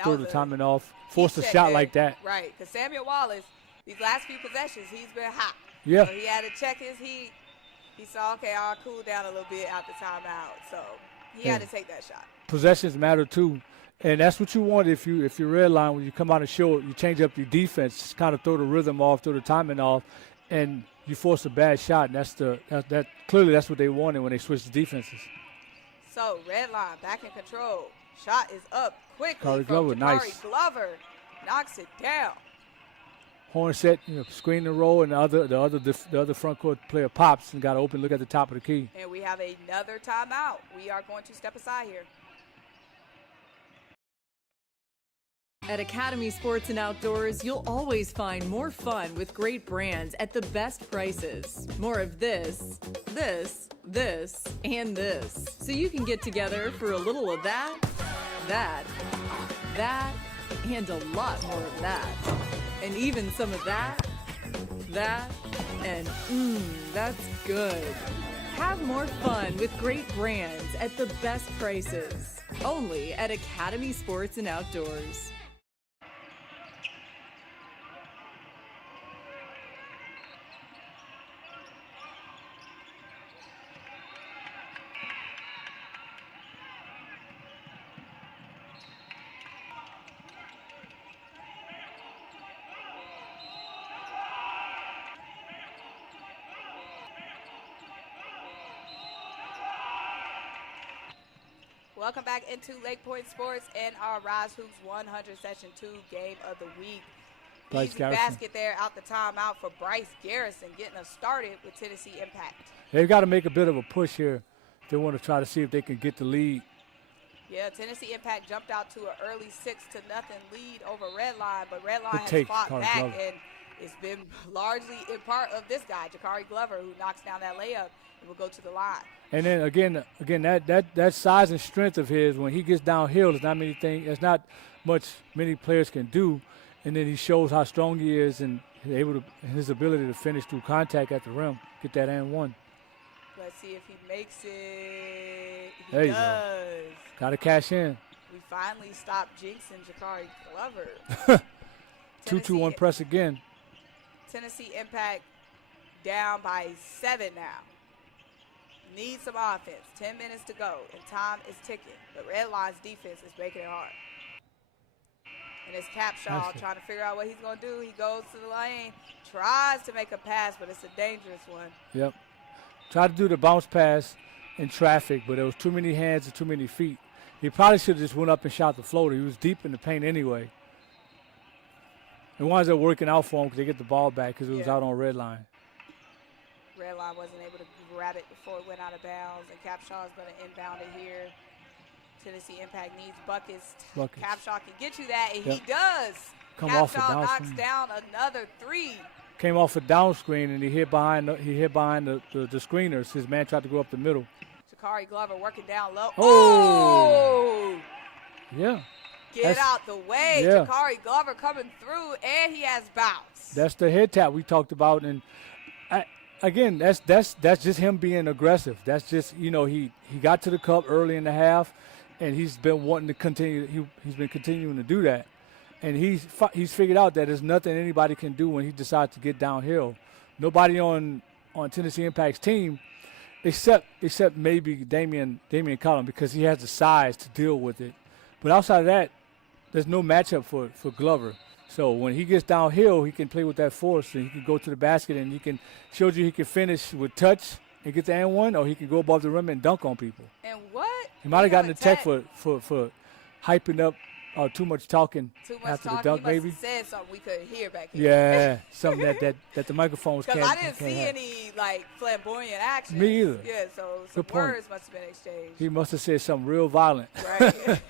Throw the timing off. Force a shot like that. Right, because Samuel Wallace, these last few possessions, he's been hot. Yeah. So he had to check his heat. He saw, okay, I'll cool down a little bit after timeout. So he had to take that shot. Possessions matter too, and that's what you want if you're Redline. When you come out and show it, you change up your defense, just kind of throw the rhythm off, throw the timing off, and you force a bad shot. And clearly that's what they wanted when they switched the defenses. So Redline back in control. Shot is up quickly. Glover, Glover knocks it down. Horn set, screen and roll, and the other front court player pops and got an open look at the top of the key. And we have another timeout. We are going to step aside here. At Academy Sports and Outdoors, you'll always find more fun with great brands at the best prices. More of this, and this. So you can get together for a little of that, and a lot more of that. And even some of that, and that's good. Have more fun with great brands at the best prices. Only at Academy Sports and Outdoors. Welcome back into LakePoint Sports and our RYZE Hoops 100 Session 2 game of the week. Easy basket there out the timeout for Bryce Garrison, getting us started with Tennessee Impact. They've got to make a bit of a push here. They want to try to see if they can get the lead. Yeah, Tennessee Impact jumped out to an early 6-0 lead over Redline, but Redline has fought back, and it's been largely in part of this guy, Jakari Glover, who knocks down that layup and will go to the line. And then again, that size and strength of his, when he gets downhill, there's not much many players can do. And then he shows how strong he is and his ability to finish through contact at the rim, get that and one. Let's see if he makes it. There He you does. go. Got to cash in. We finally stopped jinxing Jakari Glover. 2-2-1 press again. Tennessee Impact down by 7 now. Need some offense. 10 minutes to go, and time is ticking. But Redline's defense is making it hard. And it's Capshaw trying to figure out what he's going to do. He goes to the lane, tries to make a pass, but it's a dangerous one. Yep. Tried to do the bounce pass in traffic, but there was too many hands and too many feet. He probably should have just went up and shot the floater. He was deep in the paint anyway. It winds up working out for him because they get the ball back because it was out on Redline. Redline wasn't able to grab it before it went out of bounds, and Capshaw is going to inbound it here. Tennessee Impact needs buckets. Capshaw can get you that, and he does. Capshaw knocks down another 3. Came off a down screen, and he hit behind the screeners. His man tried to go up the middle. Jakari Glover working down low. Oh! Yeah. Get out the way. Yeah. Jakari Glover coming through, and he has bounce. That's the head tap we talked about, and again, that's just him being aggressive. That's just, he got to the cup early in the half, and he's been wanting to continue. He's been continuing to do that, and he's figured out that there's nothing anybody can do when he decides to get downhill. Nobody on Tennessee Impact's team, except maybe Damian Collins, because he has the size to deal with it. But outside of that, there's no matchup for Glover. So when he gets downhill, he can play with that force, and he can go to the basket, and showed you he can finish with touch and get the and one, or he can go above the rim and dunk on people. And what? He might have gotten a tech for hyping up too much talking after the dunk, maybe. He must have said something we couldn't hear back here. Yeah, something that the microphones can't. Because I didn't see any flamboyant action. Me either. Yeah, so some words must have been exchanged. He must have said something real violent. Right.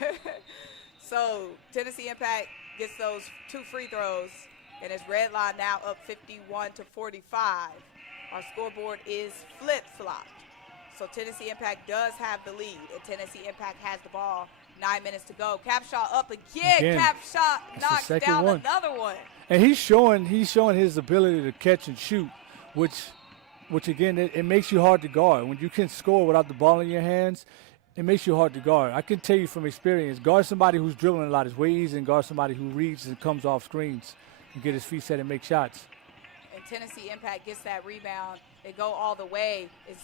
So Tennessee Impact gets those 2 free throws, and it's Redline now up 51-45. Our scoreboard is flip-flopped. So Tennessee Impact does have the lead, and Tennessee Impact has the ball. 9 minutes to go. Capshaw up again. Capshaw knocks down another one. And he's showing his ability to catch and shoot, which again, it makes you hard to guard. When you can score without the ball in your hands, it makes you hard to guard. I can tell you from experience, guard somebody who's dribbling a lot is way easier than guard somebody who reads and comes off screens and get his feet set and make shots. And Tennessee Impact gets that rebound. They go all the way. It's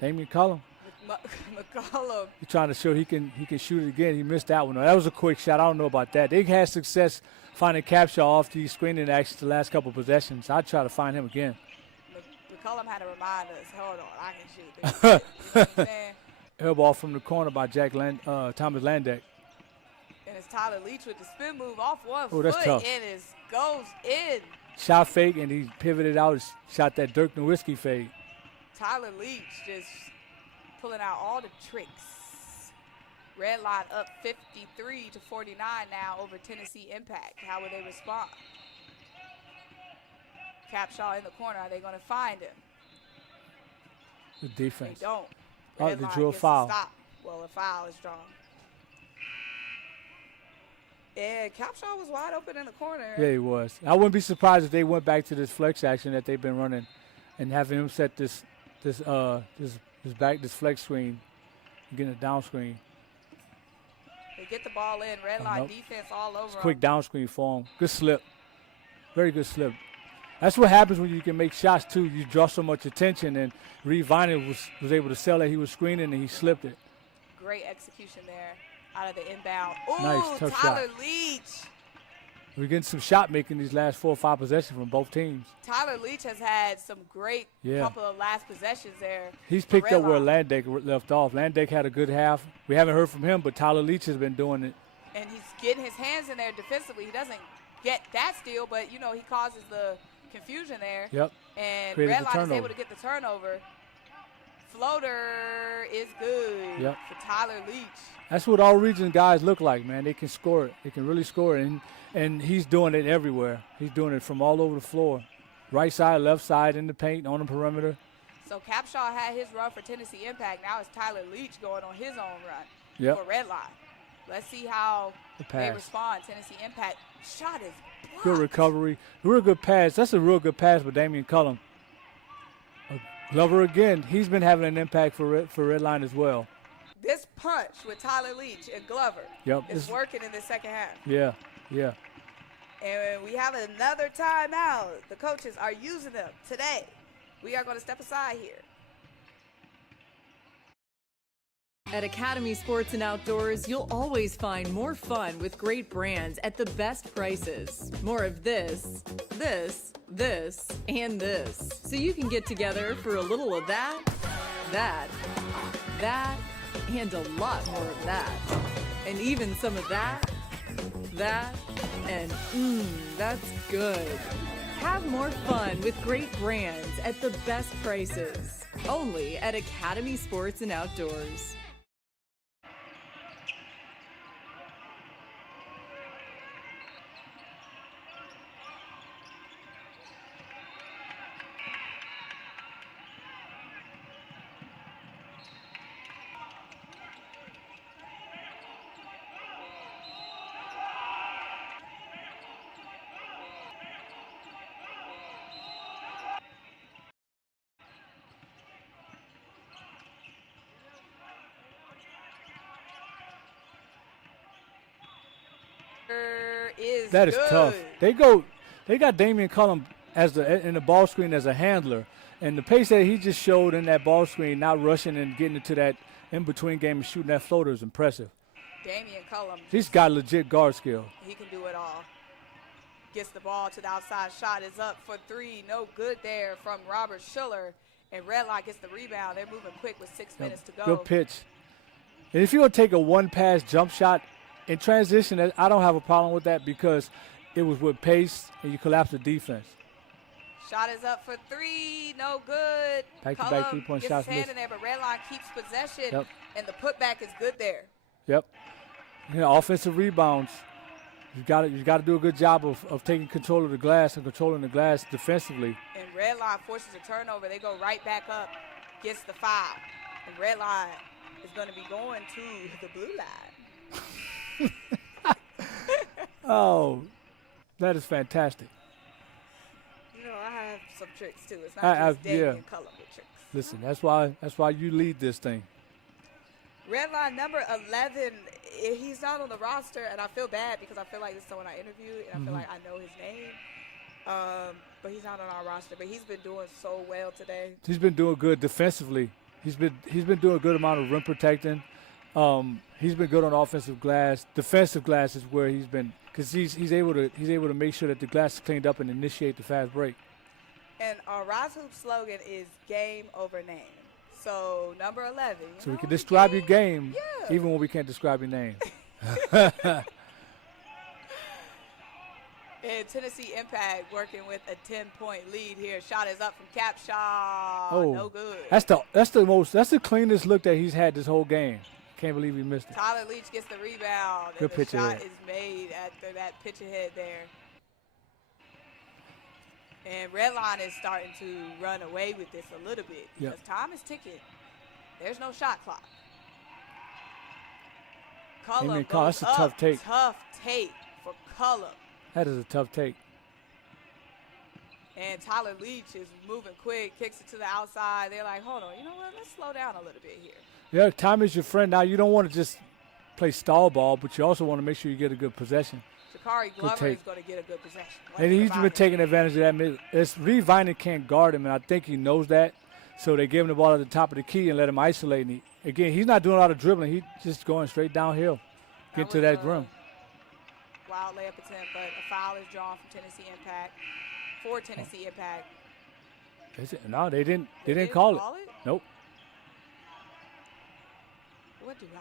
Damian Collins. McCollum. He's trying to show he can shoot it again. He missed that one. That was a quick shot. I don't know about that. They had success finding Capshaw off these screening actions the last couple of possessions. I'd try to find him again. McCollum had to remind us, hold on, I can shoot. You know what I'm saying? Air ball from the corner by Thomas Landeck. And it's Tyler Leach with the spin move off one foot, that's tough. And it goes in. Shot fake, and he pivoted out, shot that Dirk Nowitzki fade. Tyler Leach just pulling out all the tricks. Redline up 53-49 now over Tennessee Impact. How will they respond? Capshaw in the corner. Are they going to find him? Good defense. They don't. They drew a foul. Stop. Well, a foul is drawn. And Capshaw was wide open in the corner. Yeah, he was. I wouldn't be surprised if they went back to this flex action that they've been running, and having him set this flex screen, getting a down screen. They get the ball in. Redline defense all over him. Quick down screen for him. Good slip. Very good slip. That's what happens when you can make shots too. You draw so much attention, and Reed Viner was able to sell that he was screening and he slipped it. Great execution there out of the inbound. Ooh, Nice, tough Tyler shot. Leach. We're getting some shot making these last 4 or 5 possessions from both teams. Tyler Leach has had some great couple of last possessions there. He's picked up where Landek left off. Landek had a good half. We haven't heard from him, but Tyler Leach has been doing it. And he's getting his hands in there defensively. He doesn't get that steal, but, you know, he causes the confusion there. Yep. And Created the Redline is able turnover. to get the turnover. Floater is good for Tyler Leach. That's what all region guys look like, man. They can score it. They can really score it. And he's doing it everywhere. He's doing it from all over the floor. Right side, left side, in the paint, on the perimeter. So Capshaw had his run for Tennessee Impact. Now it's Tyler Leach going on his own run for Redline. Let's see how they respond. Tennessee Impact shot is blocked. Good recovery. Real good pass. That's a real good pass by Damian Cullum. Glover again. He's been having an impact for Redline as well. This punch with Tyler Leach and Glover is working in the second half. Yeah. And we have another timeout. The coaches are using them today. We are going to step aside here. At Academy Sports and Outdoors, you'll always find more fun with great brands at the best prices. More of this, and this. So you can get together for a little of that, and a lot more of that. And even some of that, and that's good. Have more fun with great brands at the best prices. Only at Academy Sports and Outdoors. That is tough. They got Damian Cullum in the ball screen as a handler, and the pace that he just showed in that ball screen, not rushing and getting into that in-between game and shooting that floater is impressive. Damian Cullum. He's got legit guard skill. He can do it all. Gets the ball to the outside. Shot is up for 3. No good there from Robert Schuller. And Redline gets the rebound. They're moving quick with 6 minutes to go. Good pitch. And if you're going to take a one-pass jump shot in transition, I don't have a problem with that because it was with pace and you collapse the defense. Shot is up for 3. No good. Back-to-back three-point shots. Gets his hand in there, but Redline keeps possession. And the putback is good there. Yep. Offensive rebounds. You got to do a good job of taking control of the glass and controlling the glass defensively. And Redline forces a turnover. They go right back up, gets the foul. And Redline is going to be going to the blue line. Oh, that is fantastic. You know, I have some tricks too. It's not just Damian Cullum with tricks. Listen, that's why you lead this thing. Redline number 11, he's not on the roster, and I feel bad because I feel like this is someone I interviewed, and I feel like I know his name. But he's not on our roster. But he's been doing so well today. He's been doing good defensively. He's been doing a good amount of rim protecting. He's been good on offensive glass. Defensive glass is where he's been, because he's able to make sure that the glass is cleaned up and initiate the fast break. And our RYZE Hoop slogan is game over name. So number 11. So we can describe your game even when we can't describe your name. And Tennessee Impact working with a 10-point lead here. Shot is up from Capshaw. Oh, no good. That's the cleanest look that he's had this whole game. Can't believe he missed it. Tyler Leach gets the rebound. Good and pitch the shot ahead. is made after that pitch ahead there. And Redline is starting to run away with this a little bit because time is ticking. There's no shot clock. Cullum goes that's a tough take. Tough take for Cullum. That is a tough take. And Tyler Leach is moving quick, kicks it to the outside. They're like, hold on, you know what? Let's slow down a little bit here. Yeah, time is your friend. Now, you don't want to just play stall ball, but you also want to make sure you get a good possession. Jakari Glover is going to get a good possession. And he's been taking advantage of that. It's Reed Vining can't guard him, and I think he knows that. So they give him the ball at the top of the key and let him isolate. And again, he's not doing a lot of dribbling. He's just going straight downhill, get to that rim. Wild layup attempt, but a foul is drawn from Tennessee Impact. For Tennessee Impact. Is it? No, they didn't call it. Nope. What do I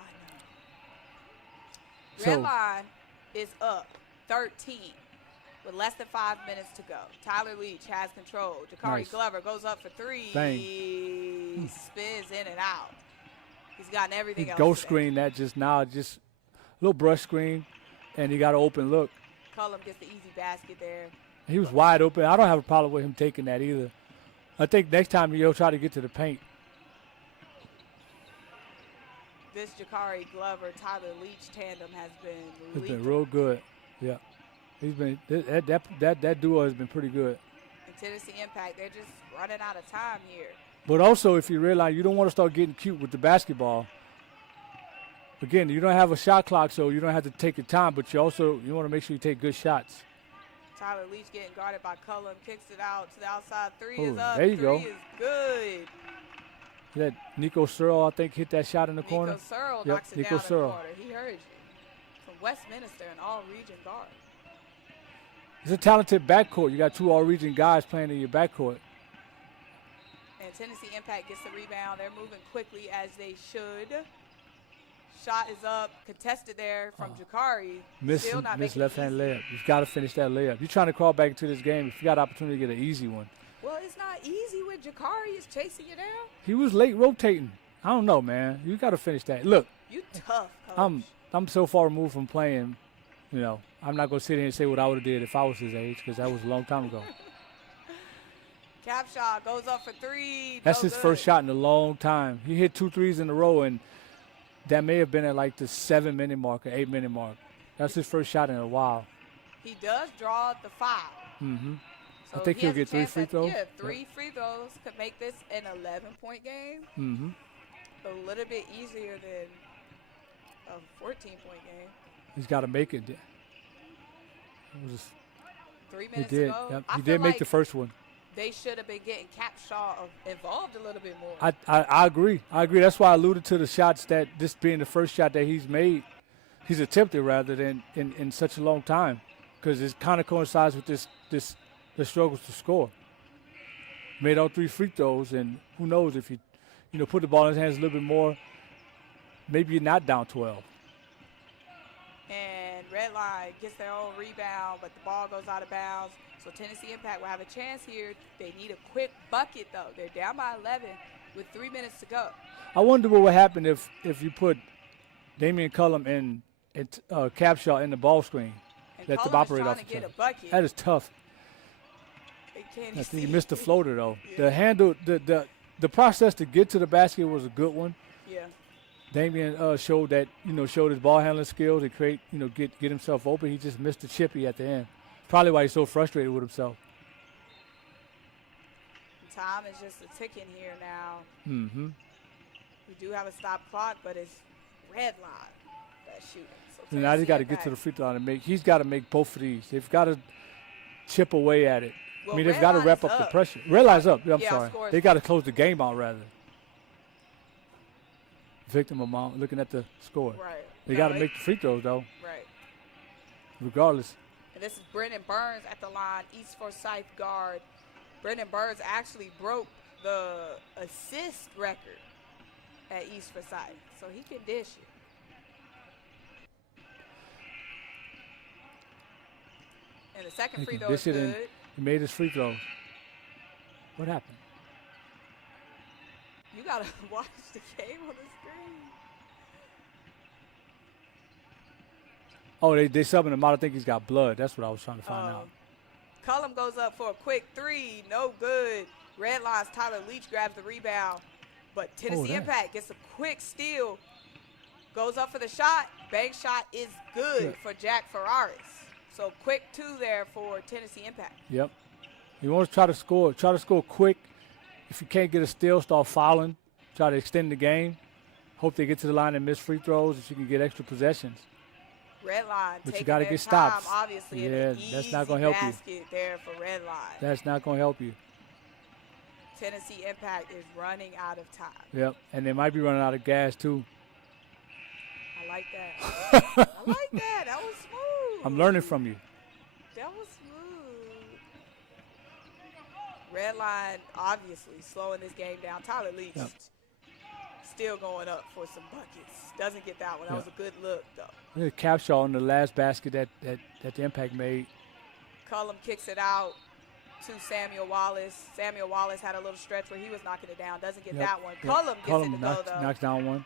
know? Redline is up 13 with less than 5 minutes to go. Tyler Leach has control. Jakari Glover goes up for three. Bang. Spins in and out. He's gotten everything else. Ghost screen that just a little brush screen, and he got an open look. Cullum gets the easy basket there. He was wide open. I don't have a problem with him taking that either. I think next time he'll try to get to the paint. This Jakari Glover Tyler Leach tandem has been It's been real good. Yeah, he's been that duo has been pretty good. And Tennessee Impact, they're just running out of time here. But also, if you realize you don't want to start getting cute with the basketball. Again, you don't have a shot clock, so you don't have to take your time. But you want to make sure you take good shots. Tyler Leach getting guarded by Cullum, kicks it out to the outside. Three is up. There you go. Three is good. That Nico Searle, I think, hit that shot in the corner. Nico Searle knocks it down in the corner. He heard you. From Westminster, an all-region guard. It's a talented backcourt. You got two all-region guys playing in your backcourt. And Tennessee Impact gets the rebound. They're moving quickly as they should. Shot is up, contested there from Jakari. Miss left-hand layup. You've got to finish that layup. You're trying to crawl back into this game. If you got an opportunity to get an easy one. Well, it's not easy when Jakari is chasing you down. He was late rotating. I don't know, man. You got to finish that. Look. You tough, coach. I'm so far removed from playing. You know, I'm not going to sit here and say what I would have did if I was his age, because that was a long time ago. Cap shot goes up for three. That's his first shot in a long time. He hit 2 threes in a row, and that may have been at like the 7-minute mark or 8-minute mark. That's his first shot in a while. He does draw the foul. Mm-hmm. So I think he'll get 3 free throws. Yeah, 3 free throws could make this an 11-point game. Mm-hmm. A little bit easier than a 14-point game. He's got to make it. 3 minutes he did. ago. Yep. He did make the first one. They should have been getting Capshaw involved a little bit more. I agree. That's why I alluded to the shots that this being the first shot that he's made. He's attempted rather than in such a long time, because it kind of coincides with the struggles to score. Made all 3 free throws, and who knows if you put the ball in his hands a little bit more, maybe you're not down 12. And Redline gets their own rebound, but the ball goes out of bounds. So Tennessee Impact will have a chance here. They need a quick bucket, though. They're down by 11 with 3 minutes to go. I wonder what would happen if you put Damian Cullum and Capshaw in the ball screen. And Let them Cullum operate off is each trying other. to get a bucket. That is tough. I think he missed the floater, though. Yeah. The handle, the process to get to the basket was a good one. Yeah. Damian showed his ball handling skills and get himself open. He just missed the chippy at the end. Probably why he's so frustrated with himself. Time is just a ticking here now. Mm-hmm. We do have a stop clock, but it's Redline that's shooting. So now he's got to get to the free throw line and make. He's got to make both of these. They've got to chip away at it. Well, they've got to wrap up the pressure. Redline's up. I'm sorry. They got to close the game out rather. Victim amount, looking at the score. Right. They got to make the free throws, though. Right. Regardless. And this is Brendan Burns at the line, East Forsyth guard. Brendan Burns actually broke the assist record at East Forsyth, so he can dish it. And the second free throw is good. He made his free throws. What happened? You got to watch the game on the screen. Oh, they subbing him out. I think he's got blood. That's what I was trying to find out. Cullum goes up for a quick 3. No good. Redline's Tyler Leach grabs the rebound. But Tennessee Impact gets a quick steal. Goes up for the shot. Bank shot is good for Jack Ferraris. So quick 2 there for Tennessee Impact. Yep. You want to try to score. Try to score quick. If you can't get a steal, start fouling. Try to extend the game. Hope they get to the line and miss free throws if you can get extra possessions. Redline But you taking got to their get time, stops. obviously. Yeah, and an that's not easy going to help you. basket there for Redline. That's not going to help you. Tennessee Impact is running out of time. Yep. And they might be running out of gas, too. I like that. I like that. That was smooth. I'm learning from you. That was smooth. Redline obviously slowing this game down. Tyler Leach still going up for some buckets. Doesn't get that one. That was a good look, though. Look at Capshaw on the last basket that the Impact made. Cullum kicks it out to Samuel Wallace. Samuel Wallace had a little stretch where he was knocking it down. Doesn't get that one. Cullum gets it to go, though. Knocks down one.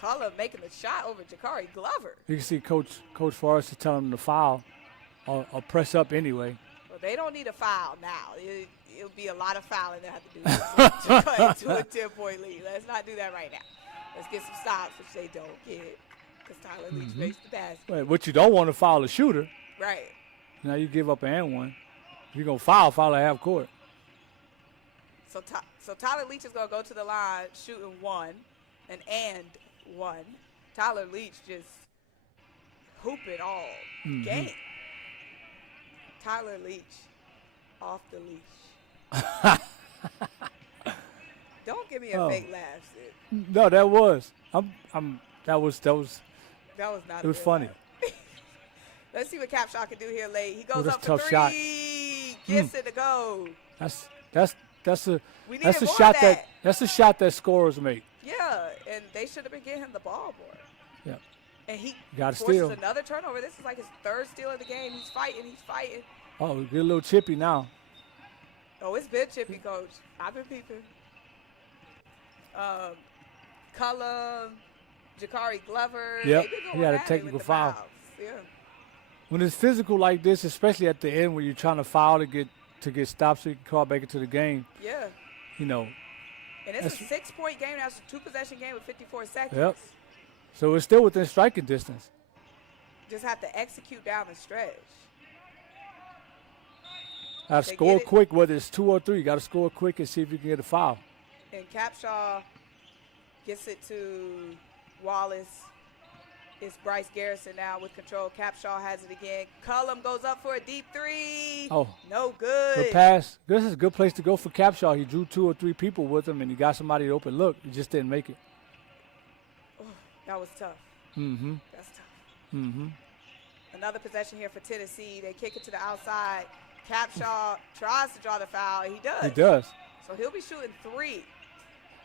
Cullum making the shot over Jakari Glover. You can see Coach Forrest is telling him to foul or press up anyway. Well, they don't need a foul now. It'll be a lot of fouling they have to do to cut to a 10-point lead. Let's not do that right now. Let's get some stops, which they don't get because Tyler Leach makes the basket. Right, but you don't want to foul a shooter. Right. Now you give up an and one. If you're going to foul at half court. So Tyler Leach is going to go to the line shooting one, and one. Tyler Leach just hooping all game. Tyler Leach off the leash. Don't give me a fake laugh, Sid. No, that was. That was not. It was funny. Let's see what Capshaw can do here late. He goes that's up for tough 3. shot. Gets it to go. That's a shot that's a shot that scorers make. Yeah, and they should have been getting him the ball more. Yeah. And he got forces steal. another turnover. This is like his 3rd steal of the game. He's fighting. Oh, get a little chippy now. Oh, it's been chippy, Coach. I've been peeping. Cullum, Jakari Glover. Yep, they've been he going had a at it technical with the foul. fouls. Yeah. When it's physical like this, especially at the end when you're trying to foul to get stopped so you can call back into the game. Yeah. You know. And it's a 6-point game now. It's a 2-possession game with 54 seconds. Yep. So it's still within striking distance. Just have to execute down the stretch. Got to score quick, whether it's 2 or 3. You got to score quick and see if you can get a foul. And Capshaw gets it to Wallace. It's Bryce Garrison now with control. Capshaw has it again. Cullum goes up for a deep 3. Oh. No good. Good pass. This is a good place to go for Capshaw. He drew 2 or 3 people with him, and he got somebody to open look. He just didn't make it. Oh, that was tough. Mm-hmm. That's tough. Mm-hmm. Another possession here for Tennessee. They kick it to the outside. Capshaw tries to draw the foul. He does. He does. So he'll be shooting 3.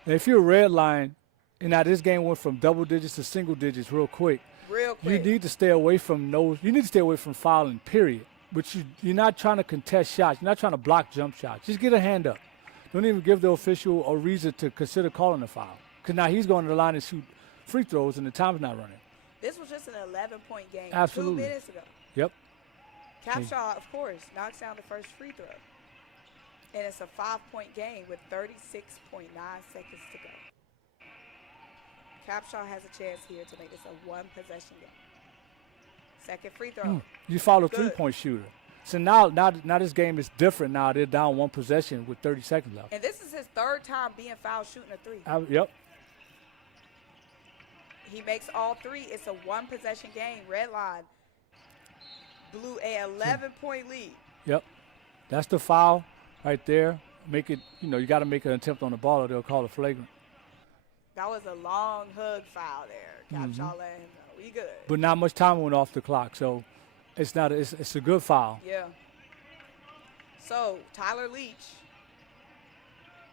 And if you're a Redline, and now this game went from double digits to single digits real quick. Real quick. You need to stay away from those. You need to stay away from fouling, period. But you're not trying to contest shots. You're not trying to block jump shots. Just get a hand up. Don't even give the official a reason to consider calling a foul. Because now he's going to the line and shoot free throws, and the time's not running. This was just an 11-point game. Absolutely. 2 minutes ago. Yep. Capshaw, of course, knocks down the first free throw. And it's a 5-point game with 36.9 seconds to go. Capshaw has a chance here to make this a 1-possession game. Second free throw. You follow 3-point shooter. So now this game is different. Now they're down 1 possession with 30 seconds left. And this is his 3rd time being fouled shooting a 3. Yep. He makes all 3. It's a 1-possession game. Redline blew a 11-point lead. Yep. That's the foul right there. Make it, you got to make an attempt on the ball or they'll call it flagrant. That was a long hug foul there. Capshaw let him know. We good. But not much time went off the clock, so it's a good foul. Yeah. So Tyler Leach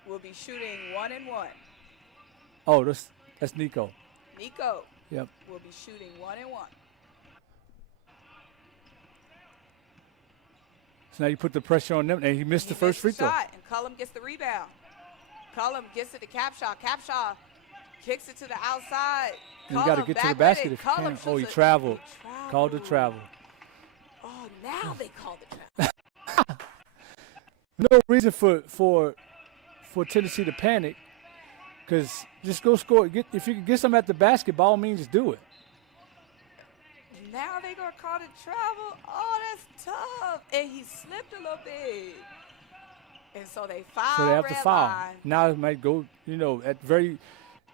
will be shooting 1 and 1. Oh, that's Nico. Nico. Yep. Will be shooting 1 and 1. So now you put the pressure on them, and he missed the first free throw. Shot, and Cullum gets the rebound. Cullum gets it to Capshaw. Capshaw kicks it to the outside. You got to get to the basket if you can. Oh, he traveled. Called the travel. Oh, now they called the travel. No reason for Tennessee to panic, because just go score. If you can get some at the basket, by all means, do it. now they're going to call it travel. Oh, that's tough. And he slipped a little bit. And so they foul. So they have to foul. Line. Now it might go, you know,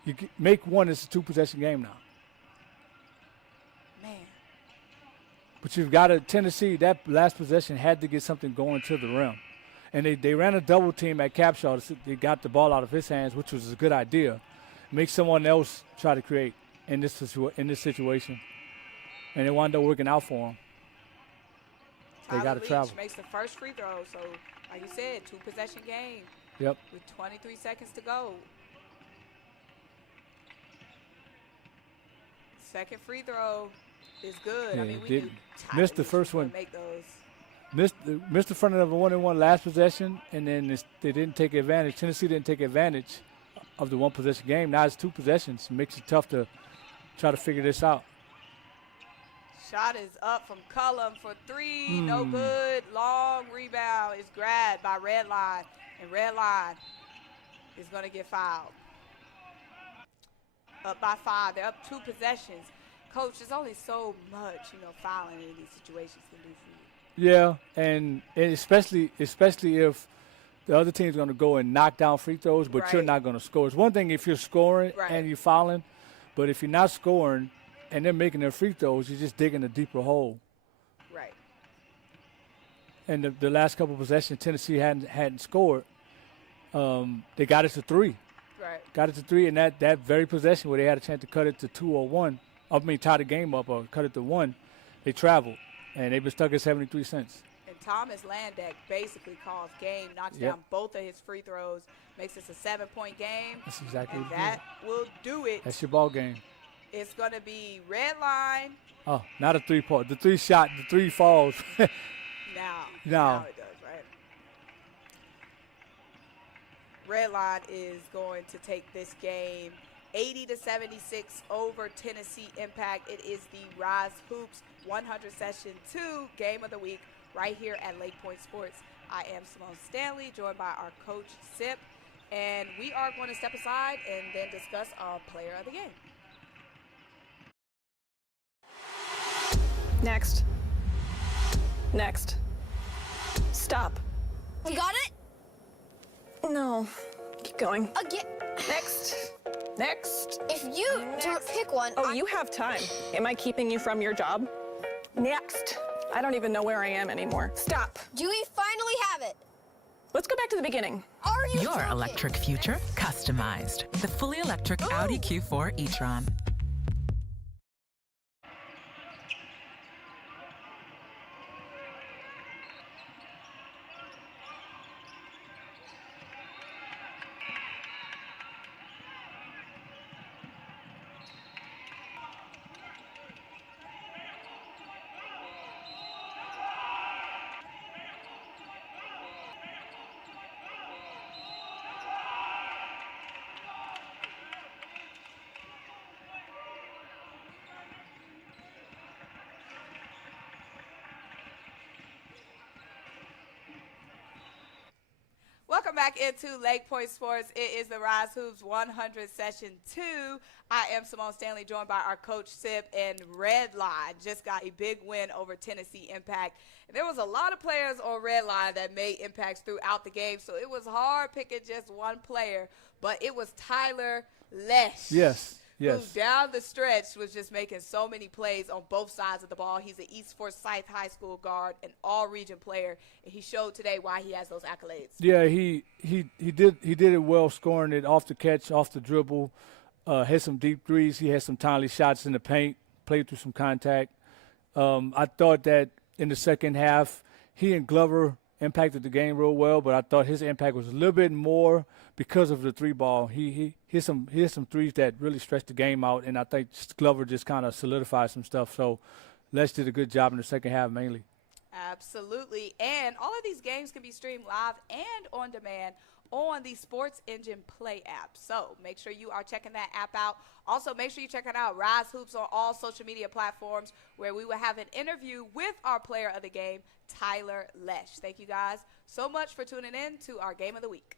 you make one, it's a 2-possession game now. Man. But you've got a Tennessee, that last possession had to get something going to the rim. And they ran a double team at Capshaw. They got the ball out of his hands, which was a good idea. Make someone else try to create in this situation. And it wound up working out for him. They got to travel. Makes the first free throw. So, like you said, 2-possession game. Yep. With 23 seconds to go. Second free throw is good. Yeah, I mean, we missed the first one. Make those. Missed the front of a 1-and-1 last possession, and then they didn't take advantage. Tennessee didn't take advantage of the 1-possession game. Now it's 2 possessions. It makes it tough to try to figure this out. Shot is up from Cullum for 3. No good. Long rebound is grabbed by Redline, and Redline is going to get fouled. Up by 5. They're up 2 possessions. Coach, there's only so much, fouling in these situations can do for you. Yeah, and especially if the other team's going to go and knock down free throws, but you're not going to score. It's one thing if you're scoring and you're fouling, but if you're not scoring and they're making their free throws, you're just digging a deeper hole. Right. And the last couple of possessions, Tennessee hadn't scored. They got it to 3. Right. Got it to 3, and that very possession where they had a chance to cut it to 2 or 1, tie the game up or cut it to 1, they traveled. And they've been stuck at 73 cents. And Thomas Landeck basically calls game, knocks down both of his free throws, makes this a 7-point game. That's exactly what that will do it. That's your ball game. It's going to be Redline. Oh, not a 3-point. The 3 shot, the 3 falls. Now it does, right? Redline is going to take this game 80-76 over Tennessee Impact. It is the RYZE Hoops 100 Session 2 Game of the Week right here at LakePoint Sports. I am Symone Stanley, joined by our coach, Sip, and we are going to step aside and then discuss our player of the game. Next. Stop. You got it? No. Keep going. Again. Next. If you don't pick one. Oh, you have time. Am I keeping you from your job? Next. I don't even know where I am anymore. Stop. Do we finally have it? Let's go back to the beginning. Are you Your joking? Electric future customized. The fully electric Audi Q4 e-tron. Welcome back into LakePoint Sports. It is the RYZE Hoops 100 Session 2. I am Symone Stanley, joined by our coach, Sip, and Redline just got a big win over Tennessee Impact. And there was a lot of players on Redline that made impacts throughout the game, so it was hard picking just one player, but it was Tyler Lesh. Yes. Who down the stretch was just making so many plays on both sides of the ball. He's an East Forsyth High School guard, an all-region player, and he showed today why he has those accolades. Yeah, he did it well, scoring it off the catch, off the dribble, hit some deep threes. He had some timely shots in the paint, played through some contact. I thought that in the second half, he and Glover impacted the game real well, but I thought his impact was a little bit more because of the 3-ball. He hit some threes that really stretched the game out, and I think Glover just kind of solidified some stuff. So Les did a good job in the second half mainly. Absolutely. And all of these games can be streamed live and on demand on the Sports Engine Play app. So make sure you are checking that app out. Also, make sure you check out RYZE Hoops on all social media platforms, where we will have an interview with our player of the game, Tyler Lesh. Thank you guys so much for tuning in to our Game of the Week.